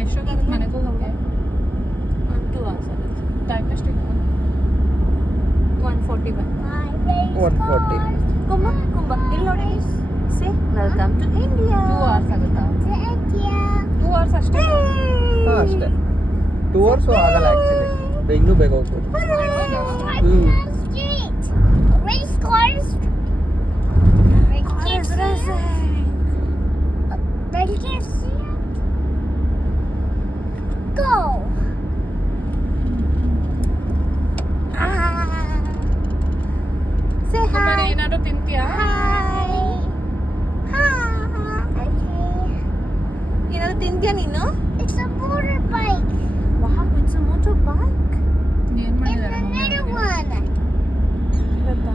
ಎಷ್ಟೊತ್ತಾಗುತ್ತೆ ಮನೆಗೆ ಹೋಗೋಕ್ಕೆ? 1-2 hours ಆಗುತ್ತೆ. ಟೈಮ್ ಎಷ್ಟಿದೆ? 1:41. 140. ಕುಂಬ ಇಲ್ಲಿ ನೋಡಿ. ಸೇ ವೆಲ್ಕಮ್ ಟು ಇಂಡಿಯಾ. 2 hours ಆಗುತ್ತಾ? 2 hours ಅಷ್ಟೇ? ಹಾಂ ಅಷ್ಟೇ. 2 hours ಆಗಲ್ಲ ಆ್ಯಕ್ಚುಲಿ, ಇನ್ನೂ ಬೇಗ ಹೋಗ್ಬೋದು. ಏನಾದ್ರು ತಿಂತೀಯಾ? ಏನಾದ್ರು ತಿಂತೀಯಾ ನೀನು? It's a motorbike. Wow, it's a motorbike. ಏನ್ ಮಾಡಿದಾರೆ Another one. ಗೊತ್ತಾ?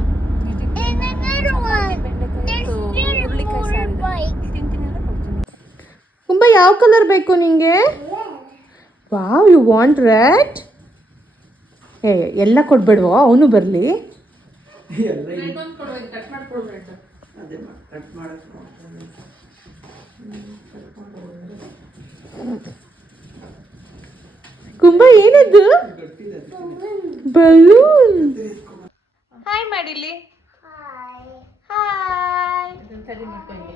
And another one. There's still a ಹುರುಳಿಕಾಯಿ ಸಾರು ಇದೆ. motorbike. ತಿಂತೀನಿ ಅಂದ್ರೆ ಕೊಡ್ತೀನಿ. ತುಂಬ ಯಾವ ಕಲರ್ ಬೇಕು ನಿಂಗೆ? Wow, you want red? ಏ ಎಲ್ಲ ಕೊಡ್ಬೇಡ್ವೋ, ಅವನು ಬರಲಿ. ಇನ್ನೊಂದು ಕೊಡ್ಬೇಕು, ಕಟ್ ಮಾಡ್ಕೊಡ್ಬೇಕು. ಕುಂಬ ಏನದು? ಬಲೂನ್. ಹಾಯ್ ಮಾಡಿಲಿ. Hi. ಹಾಯ್. ಇದನ್ನ ಸರಿ ಮಾಡ್ಕೊಂಡು.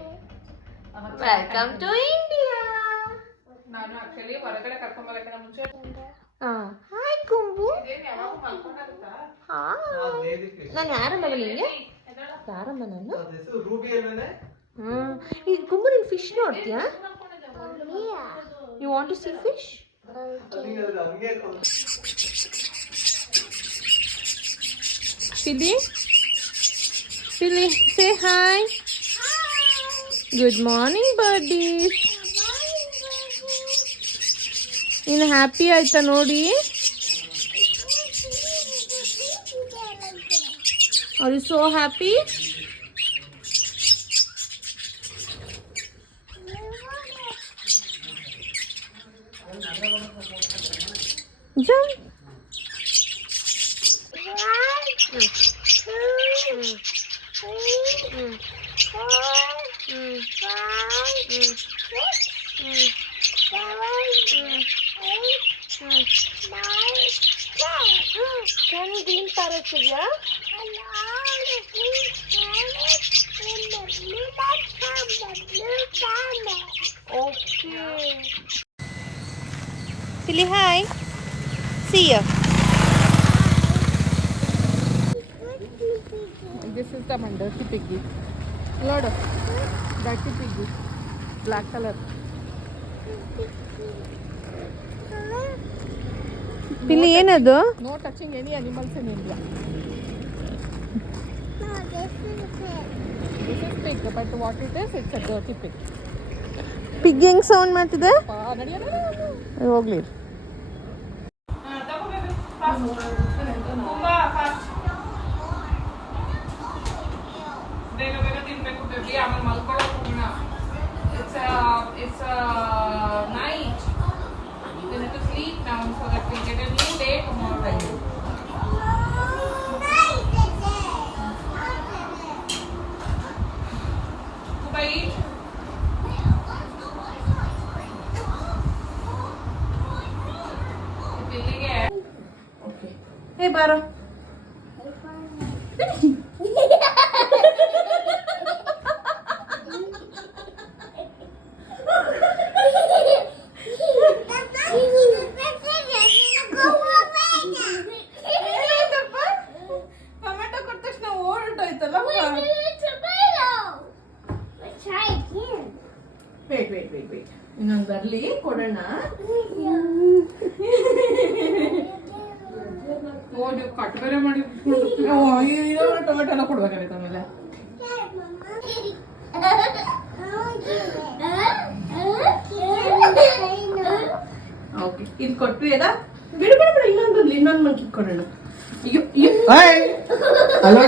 Welcome to India. ನಾನು ಆಕ್ಚುಲಿ ಹೊರಗಡೆ ಕರ್ಕೊಂಡ್ ಬರೋಕ್ಕಿಂತ ಮುಂಚೆ ಹಾಯ್ ಕುಂಬು. ಇದೇನ್ ಯಾವಾಗ ಮಲ್ಕೊಂಡಾಗುತ್ತಾ? ನಾನು ಯಾರಮ್ಮ ನಿಂಗೆ? ಯಾರಮ್ಮ ನಾನು? ಈ ಕುಂಬು ನೀನು ಫಿಶ್ ನೋಡ್ತೀಯಾ? Yeah. You want to see fish? Philly? Philly, say hi. Good morning, buddies. ನೀನು ಹ್ಯಾಪಿ ಆಯ್ತಾ ನೋಡಿ? Are you so happy? Jump. Can green parrots ಇದೆಯಾ? Okay. Philly, hi. See you. This is the dirty piggy. Lord, dirty piggy. Black color. Philly, ಏನದು? No touching any animals in India. No, this is it. This is pig, but what it is, it's a dirty pig. Pig ಹೆಂಗ್ sound ಮಾಡ್ತಿದೆ? ಹೋಗ್ಲಿ. ಬೇಗ ಬೇಗ ತಿನ್ಬೇಕು baby, ಆಮೇಲೆ ಮಲ್ಕೊಳ್ಳೋಕೆ ಹೋಗೋಣ. It's a night. You need to sleep now so that we get a new day tomorrow. Kuba, eat. Okay. Hey, ಬಾರೋ. Tomato ಕೊಟ್ಟ ತಕ್ಷಣ ಓಡಾಯ್ತಲ್ಲ. ವೇಟ್ ಇನ್ನೊಂದು ಬರ್ಲಿ ಕೊಡೋಣ. ಓ, ನೀವು ಕಟ್ ಬೇರೆ ಮಾಡಿ ಟೊಮೆಟೊ ಎಲ್ಲ ಕೊಡ್ಬೇಕಾಗುತ್ತೆ ಆಮೇಲೆ. ಓಕೆ, ಇದು ಕೊಟ್ವಿ ಅಲ್ಲ. ಬಿಡು ಇನ್ನೊಂದು ಮಂಕಿ ಕೊಡೋಣ. Hello.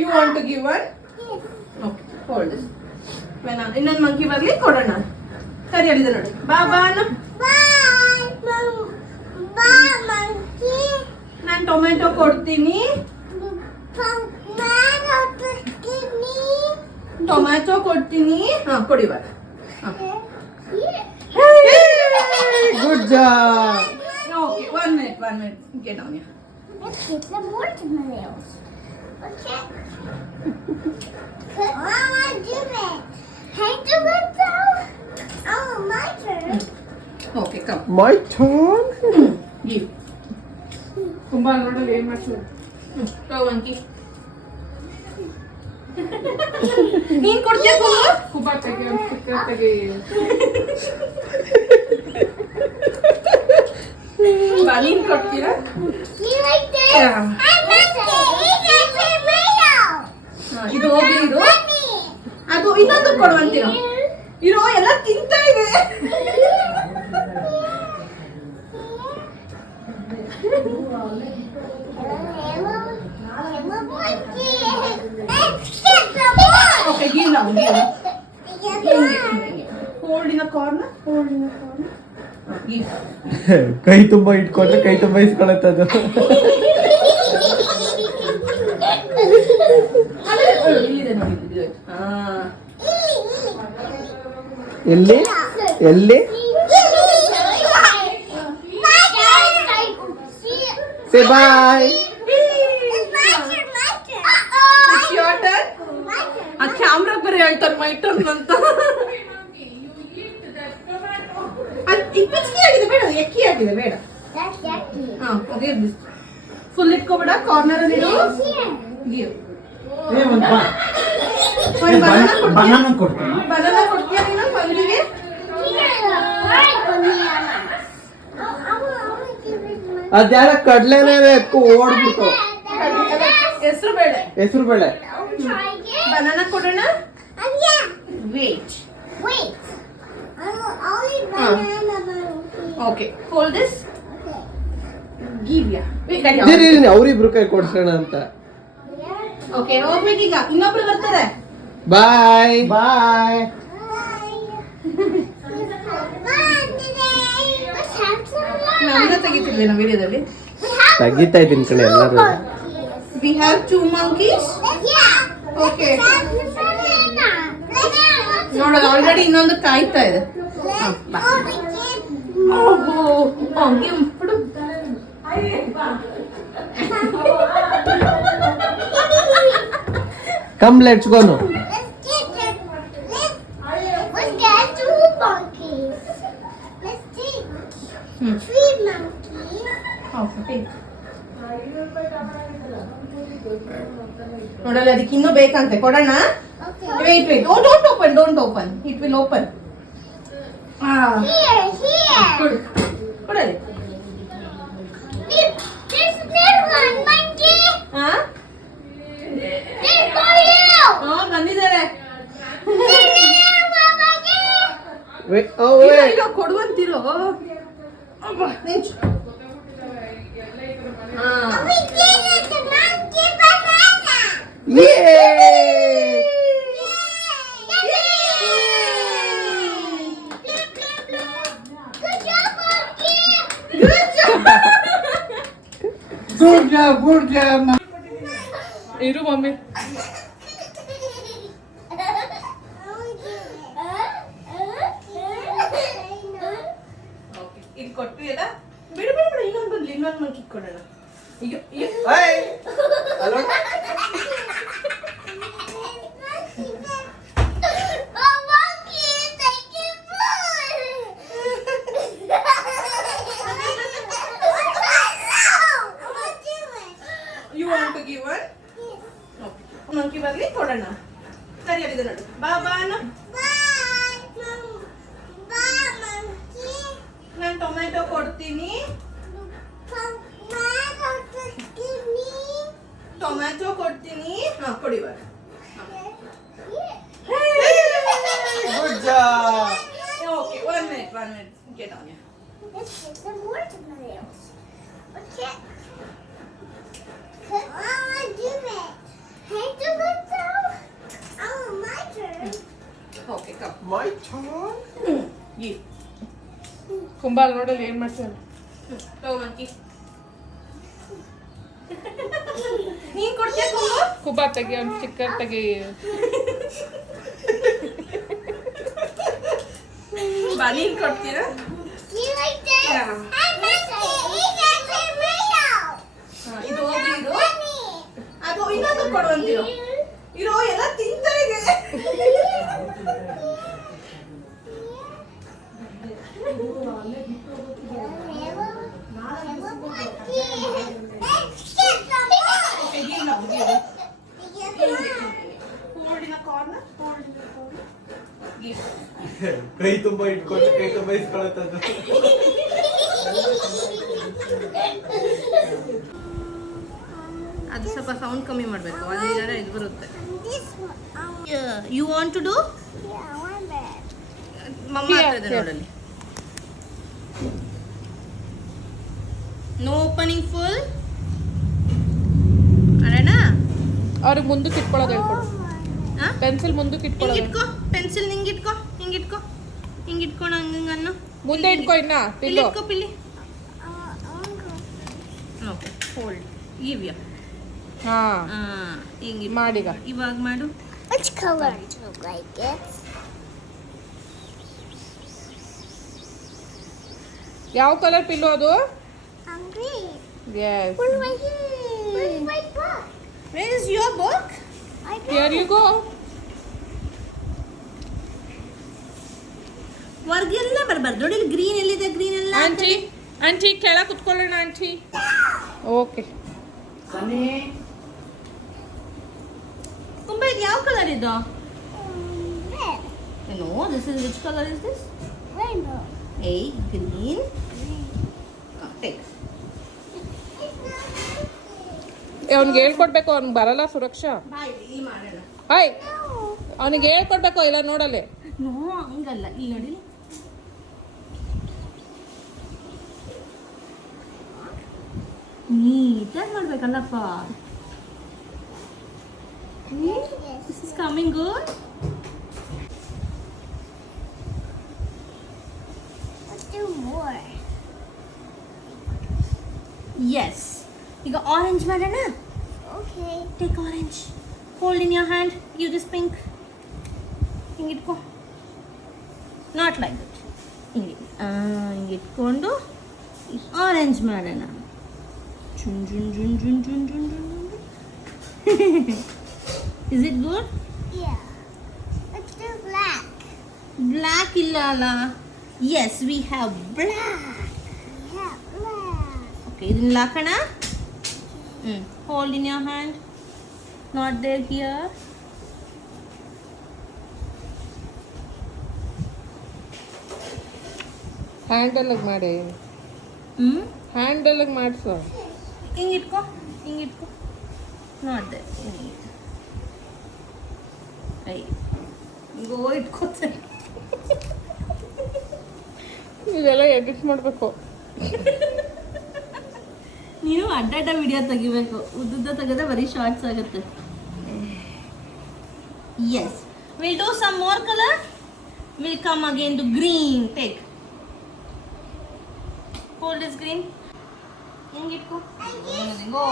You want to give one? Okay, hold this. ಇನ್ನೊಂದು ಮಂಕಿ ಬರ್ಲಿ ಕೊಡೋಣ. ಸರಿ ಹೇಳಿದೆ ನೋಡಿ. ಬಾ. monkey. ನಾನು ಟೊಮೆಟೊ ಕೊಡ್ತೀನಿ. ಟೊಮ್ಯಾಟೊ ಕೊಡ್ತೀನಿ. ಹಾ ಕೊಡಿ ಇವಾಗ. Good job. Okay 1 minute. Get down here. Let's get some more tomatoes. Okay. Mama, do it. Hey, do it down. Oh, my turn. Okay, come. My turn. Give. ತುಂಬಾ ನೋಡಲ್ಲ ಏನ್ ಮಾಡ್ತೀವಿ. Go, monkey. ನೀನ್ ಕೊಡ್ತೀಯ ಕುಬ್ಬ ತೆಗೆ ನೀನ್ ಕೊಡ್ತೀರಾ? You like this? Yeah. I want to eat a tomato. ಇದು ಹೋಗ್ಲಿ ಇದು. Mommy. ಅದು ಇನ್ನೊಂದು ಕೊಡುವಂತೀರೋ ಇರೋ ಎಲ್ಲ ತಿಂತಾ ಇದೆ. Okay give now. Hold in a corner. Give. ಕೈ ತುಂಬಾ ಇಟ್ಕೊಂಡ್ರೆ ಕೈ ತುಂಬಾ ಇಸ್ಕೊಳತ್ತದು. ಇಲ್ಲಿದೆ ನೋಡಿ ಇದು. ಎಲ್ಲಿ ಎಲ್ಲಿ ಸೇ ಬಾಯ್. It's your turn. ಆ ಕ್ಯಾಮ್ರಾ ಬೇರೆ ಹೇಳ್ತಾರೆ ಮೈ ಟರ್ನ್ ಅಂತ. ಅದು ಇಪ್ಪಚ್ಚಿ ಆಗಿದೆ ಬೇಡ, ಎಕ್ಕಿ ಆಗಿದೆ ಬೇಡ. ಹಾ ಓಕೆ ಫುಲ್ ಇಟ್ಕೋಬೇಡ, ಕಾರ್ನರ್ ಅಲ್ಲಿ ಇಡು. Give. ಬನಾನಾ ಕೊಡ್ತೀನಿ. ಬನಾನಾ ಕೊಡ್ತೀಯಾ ನೀನು ಮಂಗಿಗೆ? ಅದ್ಯಾರ ಕಡ್ಲೆನೇ ಎತ್ಕೊ ಓಡ್ಬಿಟ್ಟು. ಹೆಸರು ಬೇಳೆ. ಹೆಸರು ಬೇಳೆ. ಬನಾನಾ ಕೊಡೋಣ. Wait. Wait. I'll eat banana monkey. Okay hold this. Give ya. ಅವ್ರಿಬ್ರು ಕೈ ಕೊಡ್ಸೋಣ ಅಂತ. ಓಕೆ ಹೋಗ್ಬೇಕೀಗ, ಇನ್ನೊಬ್ರು ಬರ್ತಾರೆ. ಬಾಯ್ ಬಾಯ್. ನನ್ನ ತೆಗಿತಿದ್ದೆ ನಾವು ವಿಡಿಯೋದಲ್ಲಿ. ತೆಗಿತಾ ಇದ್ದೀನಿ ಕಣೆ ಎಲ್ಲರೂ. We have 2 monkeys. Okay. ನೋಡೋದು ಆಲ್ರೆಡಿ ಇನ್ನೊಂದು ಕಾಯ್ತಾ ಇದೆ. Come let's go no. Let's get 2 monkeys. Let's take 3 monkeys. ನೋಡಲ್ಲ ಅದಕ್ಕೆ ಇನ್ನೂ ಬೇಕಂತೆ, ಕೊಡೋಣ. Okay. Wait don't open it will open. Here. ಕೊಡಲಿ. There's another one, monkey. ಹಾ There's for you. ಬಂದಿದ್ದಾರೆ. There's another one, monkey. ಈಗ ಕೊಡುವಂತಿರೋ. ನಿಂಚು. We did it, the monkey banana. ಯೇ Good job, monkey. Good job. ಇರು ಮಮ್ಮಿ. ಇದು ಕೊಟ್ಟು ಎಲ್ಲ ಬಿಡು ಇನ್ನೊಂದು ಬಂದ್ಲಿ, ಇನ್ನೊಂದು ಮಂಕಿ ಕೊಡೋಣ. ಅಯ್ಯೋ hello. Oh, monkey, take your food. You want to give one? Monkey ಬರ್ಲಿ ಕೊಡೋಣ. ಸರಿ ಅಲ್ಲಿದೆ ನೋಡು. ಬಾ Bye, monkey. ನಾನು ಟೊಮೆಟೊ ಕೊಡ್ತೀನಿ. ಟೊಮ್ಯಾಟೊ ಕೊಡ್ತೀನಿ. ಹಾ ಕೊಡಿ ಇವಾಗ. Good job. Okay 1 minute. Get down here. Let's get some more tomatoes. Okay. Mama, do it. Hey, do it down. Oh, my turn. Okay come. My turn. Give. ಕುಂಬಾಲ್ ನೋಡಲ್ಲ ಏನ್ ಮಾಡ್ತಾರೆ. ತಗೊಂಬಂಕಿ ನೀನ್ ಕೊಡ್ತೀಯ ಕುಬ್ಬ ತೆಗಿ ಅವ್ನು ಸ್ಟಿಕ್ಕರ್ ತೆಗಿ. ಬಾ ನೀನ್ ಕೊಡ್ತೀರಾ? You like this? Yeah. I like it. It's a tomato. ಇದು ಹೋಗಿ ಇದು Mommy. ಅದು ಇನ್ನೊಂದು ಕೊಡುವಂತಿರು ಇರೋ ಎಲ್ಲ ತಿಂತಾ ಇದೆ. ಕೈ ತುಂಬಾ ಇಟ್ಕೊಂಡ್ರೆ ಕೈ ತುಂಬಾ ಇಸ್ಕೊಳತ್ತದು. ಅದು ಸ್ವಲ್ಪ ಸೌಂಡ್ ಕಮ್ಮಿ ಮಾಡಬೇಕು, ಅದಿಲ್ಲರೆ ಇದು ಬರುತ್ತೆ. This one. You want to do? Yeah, one bed. ಮಮ್ಮ ಆಗ್ತದೆ ನೋಡಲ್ಲಿ. ನೋ ಓಪನಿಂಗ್ ಫುಲ್ ಅಣ್ಣ. ಅವ್ರಿಗೆ ಮುಂದಕ್ಕೆ ಇಟ್ಕೊಳ್ಳೋದು ಹೇಳ್ಕೊಡು. ಪೆನ್ಸಿಲ್ ಮುಂದಕ್ಕೆ ಇಟ್ಕೊಳ್ಳೋದು. ಹಿಂಗಿಟ್ಕೋ ಪೆನ್ಸಿಲ್, ಹಿಂಗಿಟ್ಕೋ ಹಿಂಗಿಟ್ಕೋ ಹಿಂಗಿಟ್ಕೊಂಡು ಹಂಗನ್ನು ಮುಂದೆ ಇಟ್ಕೋ ಇನ್ನ ಇಲ್ಲಿ ಪಿಲ್ಲು. ಇಟ್ಕೋ ಪಿಲ್ಲಿ. Okay hold ಇವ್ಯಾ. ಹಾ ಹಿಂಗೆ ಮಾಡೀಗ. ಇವಾಗ ಮಾಡು. Which color do you like it? ಯಾವ ಕಲರ್ ಪಿಲ್ಲು ಅದು? I'm green. Yes. Where's my Where's my book? Where is your book? I Here you go. ಹೊರಗೆಲ್ಲ ಬರಬಾರ್ದು ನೋಡಿ. ಗ್ರೀನ್ ಎಲ್ಲಿದೆ? ಗ್ರೀನ್ ಎಲ್ಲ ಆಂಟಿ ಆಂಟಿ ಕೆಳ ಕುತ್ಕೊಳ್ಳೋಣ ಆಂಟಿ. ಓಕೆ. ತುಂಬ ಇದು ಯಾವ ಕಲರ್ ಇದು? red. No, this is which colour is this? Rainbow. ಏ ಗ್ರೀನ್. ಟೇಕ್. ಅವ್ನಿಗೆ ಹೇಳ್ಕೊಡ್ಬೇಕು, ಅವ್ನಿಗೆ ಬರಲ್ಲ ಸುರಕ್ಷಾ. ಬಾಯ್ ಇಲ್ಲಿ ಮಾಡೋಣ. ಹಾಯ್ ಅವನಿಗೆ ಹೇಳ್ಕೊಡ್ಬೇಕು, ಇಲ್ಲ ನೋಡಲ್ಲಿ. ನೋ ಹಂಗಲ್ಲ, ಇಲ್ಲಿ ನೋಡಿ. ನೀಟಾಗಿ ಮಾಡ್ಬೇಕಲ್ಲಪ್ಪ. This is coming good. Let's do more. Yes. ಈಗ ಆರೆಂಜ್ ಮಾಡೋಣ. Okay. Take orange. Hold in your hand. Give this pink. ಹಿಂಗೆ ಇಟ್ಕೋ. Not like that. ಹಿಂಗೆ ಹಿಂಗೆ ಇಟ್ಕೊಂಡು ಆರೆಂಜ್ ಮಾಡೋಣ. June June June June June June June. Is it good? Yeah. Let's do black. Black ಇಲ್ಲ ಅಲ್ಲ? Yes, we have black. Yeah, black. Okay, ಇದನ್ನ ಹಾಕೋಣ. Hold in your hand. Not there here. Handle ಮಾಡಿ, handle ಮಾಡಿಸು. ಹಿಂಗಿಟ್ಕೋ ಹಿಂಗಿಟ್ಕೋ. Not there. I go ಇಟ್ಕೋತಾರೆ. ಇದೆಲ್ಲ ಎಡಿಟ್ ಮಾಡಬೇಕು. ನೀನು ಅಡ್ಡ ವಿಡಿಯೋ ತೆಗಿಬೇಕು, ಉದ್ದುದ್ದ ತೆಗೆದ್ರೆ ಬರೀ ಶಾರ್ಟ್ಸ್ ಆಗುತ್ತೆ. Yes, will do some more colour. Will come again to green. Take. Hold is green. ಹೆಂಗಿಟ್ಕೋ. ಗೋ.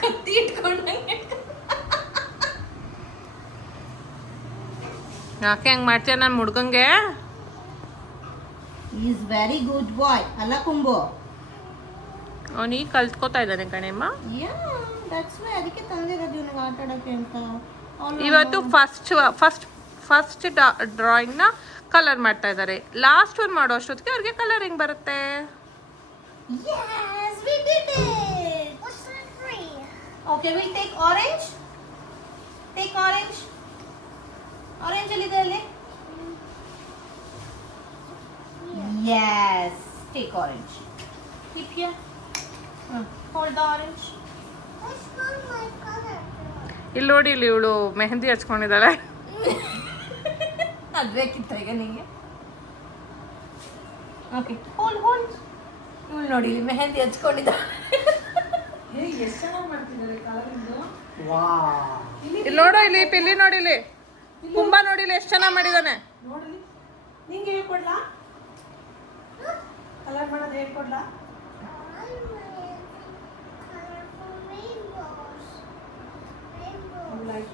ಕತ್ತಿ ಇಟ್ಕೊಂಡು ಯಾಕೆ ಹಂಗೆ ಮಾಡ್ತೀಯ ನನ್ನ ಹುಡ್ಗಂಗೆ? ಈಸ್ ವೆರಿ ಗುಡ್ ಬಾಯ್ ಅಲ್ಲ ಕುಂಬು. ಅವನೀಗ ಕಲ್ತ್ಕೋತಾ ಇದ್ದಾನೆ ಕಣೆಮ್ಮ. ಯಾ ದಟ್ಸ್ ವೈ ಅದಕ್ಕೆ ತಂದಿರೋದು ಇವನಿಗೆ ಆಟ ಆಡೋಕ್ಕೆ ಅಂತ. ಇವತ್ತು ಫಸ್ಟ್ ಡ್ರಾಯಿಂಗ್ನ ಕಲರ್ ಮಾಡ್ತಾ ಇದ್ದಾರೆ. ಲಾಸ್ಟ್ ಒನ್ ಮಾಡೋ ಅಷ್ಟೊತ್ತಿಗೆ ಅವ್ರಿಗೆ ಕಲರ್ ಹೆಂಗೆ ಬರುತ್ತೆ? Yes, we did it. What's the three? Okay, we'll take orange. Take orange. Orange ಎಲ್ಲಿದೆ ಅಲ್ಲಿ? Yes, take orange. Keep here. Hold the orange. What's not my color? ಇಲ್ಲಿ ನೋಡಿ, ಇಲ್ಲಿ ಇವಳು ಮೆಹಂದಿ ಹಚ್ಕೊಂಡಿದ್ದಾಳೆ. ಅದು ಬೇಕಿತ್ತ ಈಗ ನಿಮಗೆ? Okay, hold hold. ಇವಳು ನೋಡಿ ಇಲ್ಲಿ ಮೆಹಂದಿ ಹಚ್ಕೊಂಡಿದ್ದಾಳೆ. ಎಷ್ಟು ಚೆನ್ನಾಗಿ ಮಾಡ್ತಿದ್ದಾರೆ ಕಲರಿಂದು. ಇಲ್ಲಿ ನೋಡು, ಇಲ್ಲಿ ಪಿಲ್ಲಿ ನೋಡಿ, ಇಲ್ಲಿ ಕುಂಬ ನೋಡಿ, ಇಲ್ಲಿ ಎಷ್ಟು ಚೆನ್ನಾಗಿ ಮಾಡಿದ್ದಾನೆ. ನೋಡಲಿ ನಿಂಗೆ ಹೇಳ್ಕೊಡ್ಲಾ ಕಲರ್ ಮಾಡೋದು ಹೇಳ್ಕೊಡ್ಲಾ? Colorful rainbows. Rainbows. Like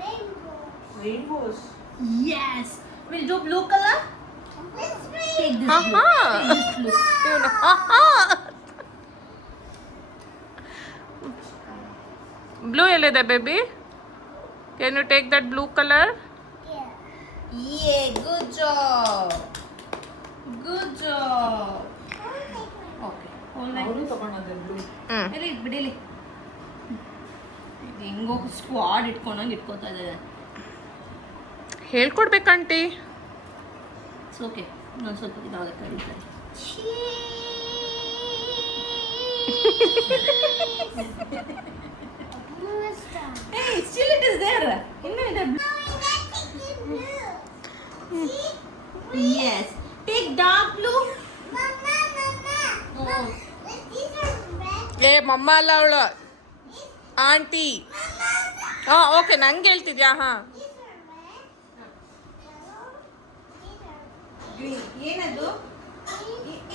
Rainbows. rainbows. Yes. We'll do blue color. This Take this blue. Take this blue. Blue ಎಲ್ಲಿದೆ baby? Can you take that blue colour? Yeah, good job. Good job. Okay. Hold like this. ಇಲ್ಲಿ ಬಿಡಿಲಿ. ಇದು ಹೆಂಗೋ squad ಇಟ್ಕೊಂಡಂಗೆ ಇಟ್ಕೋತಾ ಇದ್ದಾರೆ. ಹೇಳ್ಕೊಡ್ಬೇಕಂಟಿ. It's okay. ಇನ್ನೊಂದು ಸ್ವಲ್ಪ ಇದಾವಾಗ ಕರೀತಾರೆ. Hey, still it is there. ಇನ್ನೂ ಇದೆ. Yes. Take dark blue. Mama. Oh. These are red. ಏ ಮಮ್ಮ ಅಲ್ಲ ಅವಳು ಆಂಟಿ. ಹಾಂ ಓಕೆ ನಂಗೆ ಹೇಳ್ತಿದ್ಯಾ? ಹಾಂ These are red. Yellow. These are Green. ಏನದು?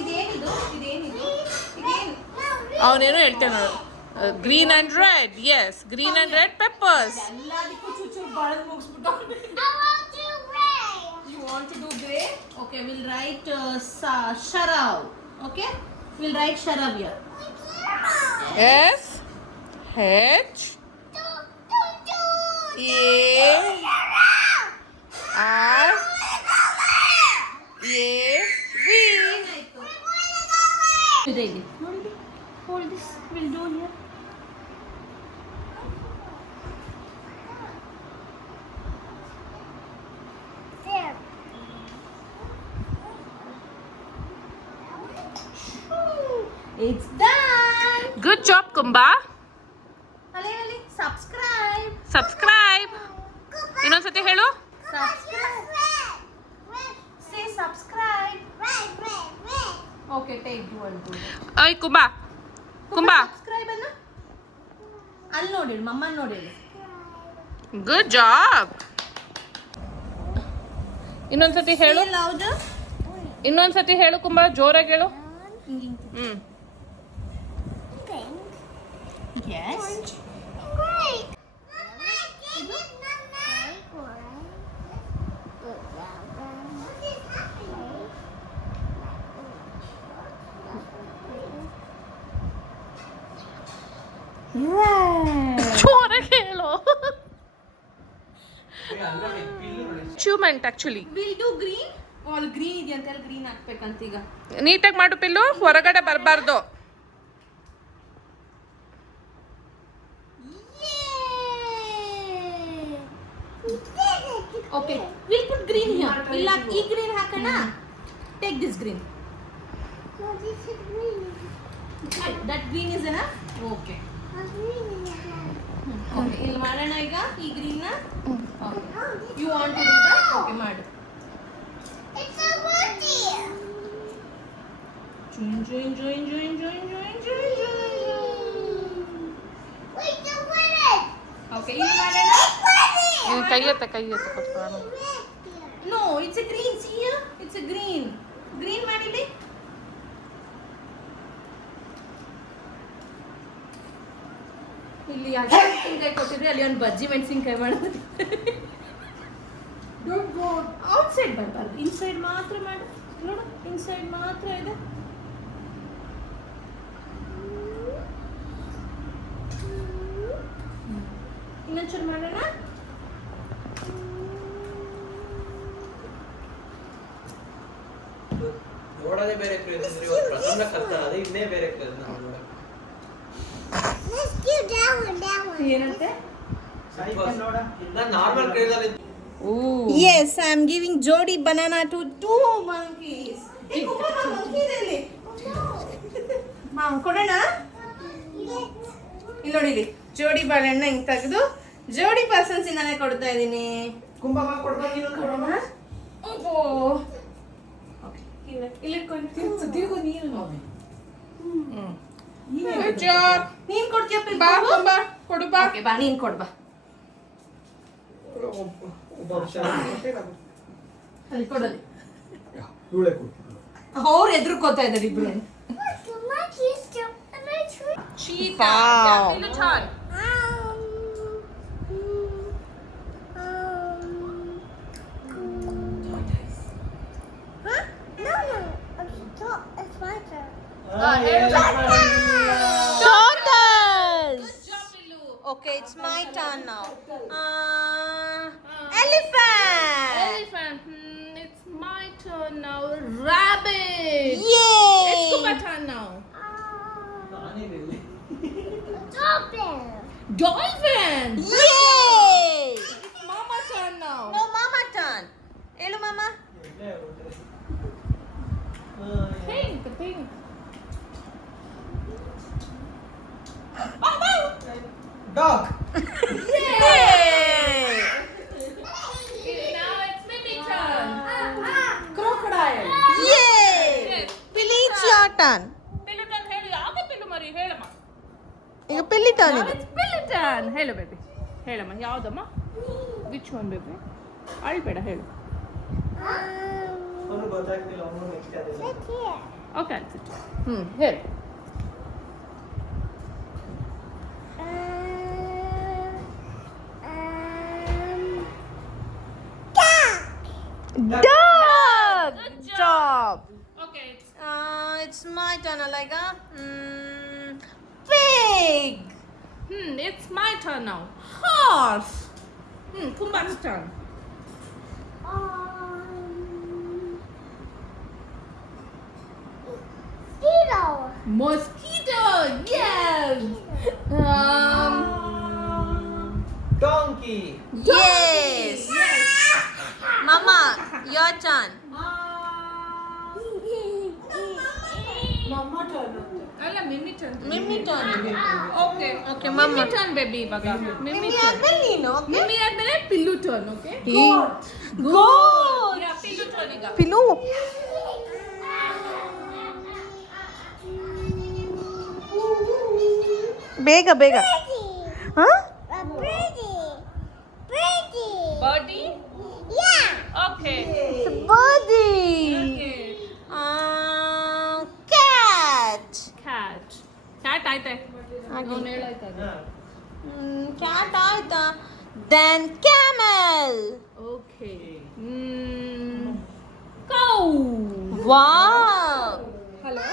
ಇದೇನಿದು? ಇದೇನಿದು? ಇದೇನು? no red. ಅವನೇನೋ ಹೇಳ್ತೇನೆ ನೋಡು. Green and red. Yes, green and red peppers. ಎಲ್ಲದಕ್ಕೂ ಚೂಚೂರು ಬಾಳ್ ಮುಗಿಸ್ಬಿಟ್ಟು. I want to red. You want to do grey? Okay, we'll write Sharav. Okay? We'll write Sharav here. S H A R A V. ಇದೆ ಇಲ್ಲಿ. ನೋಡಿ. Hold this. We'll do here. There. It's done. Good job Kumba. ಅಲ್ಲಿ subscribe. Subscribe. ಇನ್ನೊಂದ್ಸತಿ ಹೇಳು. Subscribe. Red. Say subscribe. Red. Okay, take do and do. ಓಯ್ ಕುಂಬಾ ಕುಂಬಾ. Subscribe ಅನ್ನು ಅಲ್ಲಿ ನೋಡಿ ಮಮ್ಮ ನೋಡಿ. Good job. ಇನ್ನೊಂದ್ಸತಿ ಹೇಳು. Say louder. ಇನ್ನೊಂದ್ಸತಿ ಹೇಳು ಕುಂಬಾ, ಜೋರಾಗಿ ಹೇಳು. ಹ್ಞೂ Pink. Yes. Great. Mama, take it, Mama. What is happening? Right. ಜೋರಾಗಿ ಹೇಳು. Achievement actually. We'll do green. All green ಇದೆ ಅಂತ ಹೇಳಿ ಗ್ರೀನ್ ಹಾಕ್ಬೇಕಂತ ಈಗ. ನೀಟಾಗಿ ಮಾಡು ಪಿಲ್ಲು, ಹೊರಗಡೆ ಬರಬಾರ್ದು. Okay, we'll put green here. We'll have e green ಹಾಕೋಣ. Take this green. No, this is green. That green is enough? Okay. A green in your hand. Okay, ಇಲ್ಲಿ ಮಾಡೋಣ ಈಗ ಈ green ನ. Okay. Oh, this You want to do that? Okay, ಮಾಡು. it's a wordy. Wait, the word. Okay, ಇಲ್ಲಿ ಮಾಡೋಣ. ಕೈ ಎತ್ತ ಕೊಡ್ತಾನ. No, it's a green. See here? It's a green. Green ಮಾಡಿಲಿ. ಇಲ್ಲಿ ಮೆಣಸಿನ್ಕಾಯಿ ಕೊಟ್ಟಿದ್ರೆ ಅಲ್ಲಿ ಒಂದು ಬಜ್ಜಿ ಮೆಣಸಿನ್ಕಾಯಿ ಮಾಡೋದು. Don't go. ಔಟ್ಸೈಡ್ ಬರಬಾರ್ದು, ಇನ್ಸೈಡ್ ಮಾತ್ರ ಮಾಡು. ನೋಡು, ಇನ್ಸೈಡ್ ಮಾತ್ರ ಇದೆ. ಇನ್ನೊಂಚೂರು ಮಾಡೋಣ. ನೋಡೋದೇ ಬೇರೆ ಇವತ್ತು ಪ್ರಥಮ ಕಲ್ತಾರ, ಅದೇ ಇನ್ನೇ ಬೇರೆ Let's do that one. ಏನಂತೆ? ನಾನು ನಾರ್ಮಲ್ ಕೇಳಿದ್ರೆ Yes, I am giving Jodi banana to 2 monkeys. Hey, monkey ಇದೆ ಇಲ್ಲಿ. ಕೊಡೋಣ. ಇಲ್ಲಿ ನೋಡಿ, ಇಲ್ಲಿ ಜೋಡಿ ಬಾಳೆಹಣ್ಣ ಹಿಂಗ್ ತೆಗೆದು ಜೋಡಿ ಪರ್ಸನ್ಸ್ ಇಂದಾನೆ ಕೊಡ್ತಾ ಇದೀನಿ. ಕುಂಭ ಕೊಡ್ಬೇಕು. ಇಲ್ಲಿ ಇಟ್ಕೊಂಡು ತಿರುಗು ನೀರು. Good job. ನೀನ್ ಕೊಡ್ತೀಯ ಬಾ ಕುಂಬಾ, ಕೊಡು ಬಾ. ಓಕೆ, ಬಾ ನೀನ್ ಕೊಡ್ಬಾ. ಒಬ್ಬ ಅಲ್ಲಿ ಕೊಡೋದು. ಇವಳೆ ಕೊಡ್ತೀನಿ. ಅವ್ರು ಎದುರ್ಕೋತಾ ಇದ್ದಾರೆ ಇಬ್ರು. Look, the monkey's jumping on my tree. Cheetah. Wow. Yeah, feel it hard. Huh? No. It's my turn. Tortoise. Good job, Pillu. Okay, it's my turn now. Elephant. Elephant. It's my turn now. Rabbit. Yay. It's Kuba turn now. Dolphin. Dolphin. Yay. It's Mama turn now. No, mama turn. Hello, mama. Pink. Dog. Yay. Now it's Mimi turn. Crocodile. Yay. Yes. Pilli, it's your turn. Pillu turn ಹೇಳು. ಯಾವ pill ಮರಿ ಹೇಳಮ್ಮ. ಈಗ ಪಿಲ್ಲಿ turn Now ಇದೆ. it's Pillu turn. ಹೇಳು baby. ಹೇಳಮ್ಮ ಯಾವ್ದಮ್ಮ? Which one baby? ಅಳ್ಬೇಡ ಹೇಳು. ಅವನು ಗೊತ್ತಾಗ್ತಿಲ್ಲ ಅವನು ನೆಕ್ಸ್ಟ್ ಅದೇ Sit here. Okay, I'll sit. ಹೇಳು. Dog. Good job. Okay, it's It's my turn, Alaika. Pig. it's my turn now. Horse. Kumba's turn. Mosquito. Mosquito. Yes. Donkey. Yes. Mama, your turn. ಅಲ್ಲ ಮಿಮ್ಮಿ turn. Mimi turn. Okay. Okay, Mama. Mimi turn baby ಇವಾಗ. Mimi Mimi turn. ಆದ್ಮೇಲೆ ನೀನು. Mimi ಆದ್ಮೇಲೆ pill turn, okay? Goat. Yeah, pill turn ಈಗ. Pilu. ಬೇಗ ಬೇಗ. Huh? A birdie. Birdie? Yeah. Okay. Birdie. Okay. Cat. Cat. Cat ಆಯ್ತೆ. ಹಾಗೆ. ಅವ್ನು ಹೇಳಾಯ್ತು ಅದು. Cat ಆಯ್ತಾ? Then camel. Okay. Cow. Wow. Hello.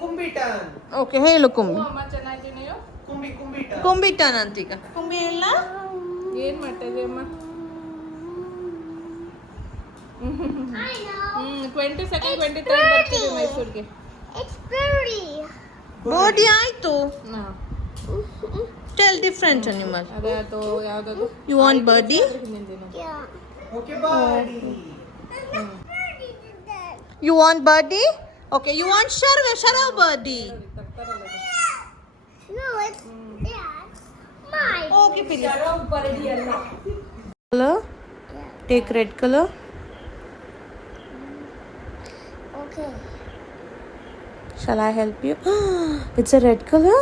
ಕುಂಬಿಟನ್. Okay, ಹೇಳು ಕುಂಬಿ. ಅಮ್ಮ ಚೆನ್ನಾಗಿದೆಯೋ? ಕುಂಬಿಟನ್. ಕುಂಬಿಟನ್ ಅಂತೀಗ. ಕುಂಬಿ ಇಲ್ಲ? ಏನ್ ಮಾಡ್ತಾ ಇದೀಯ ಅಮ್ಮ? I know. 22nd, 23rd ಬರ್ತೀವಿ ಮೈಸೂರಿಗೆ. It's birdie. ಬೋಡಿ ಆಯ್ತು. ಹಾ. Tell different animal. ಅದೇ ಅದು ಯಾವ್ದದು? You want birdie? ಹಿಂದಿನ Yeah. Okay body. Birdie did that. You want birdie? Okay, you want Sharav birdie. No, it's mine. Okay, Pili. Color? Take red color. Okay. Shall I help you? It's a red color?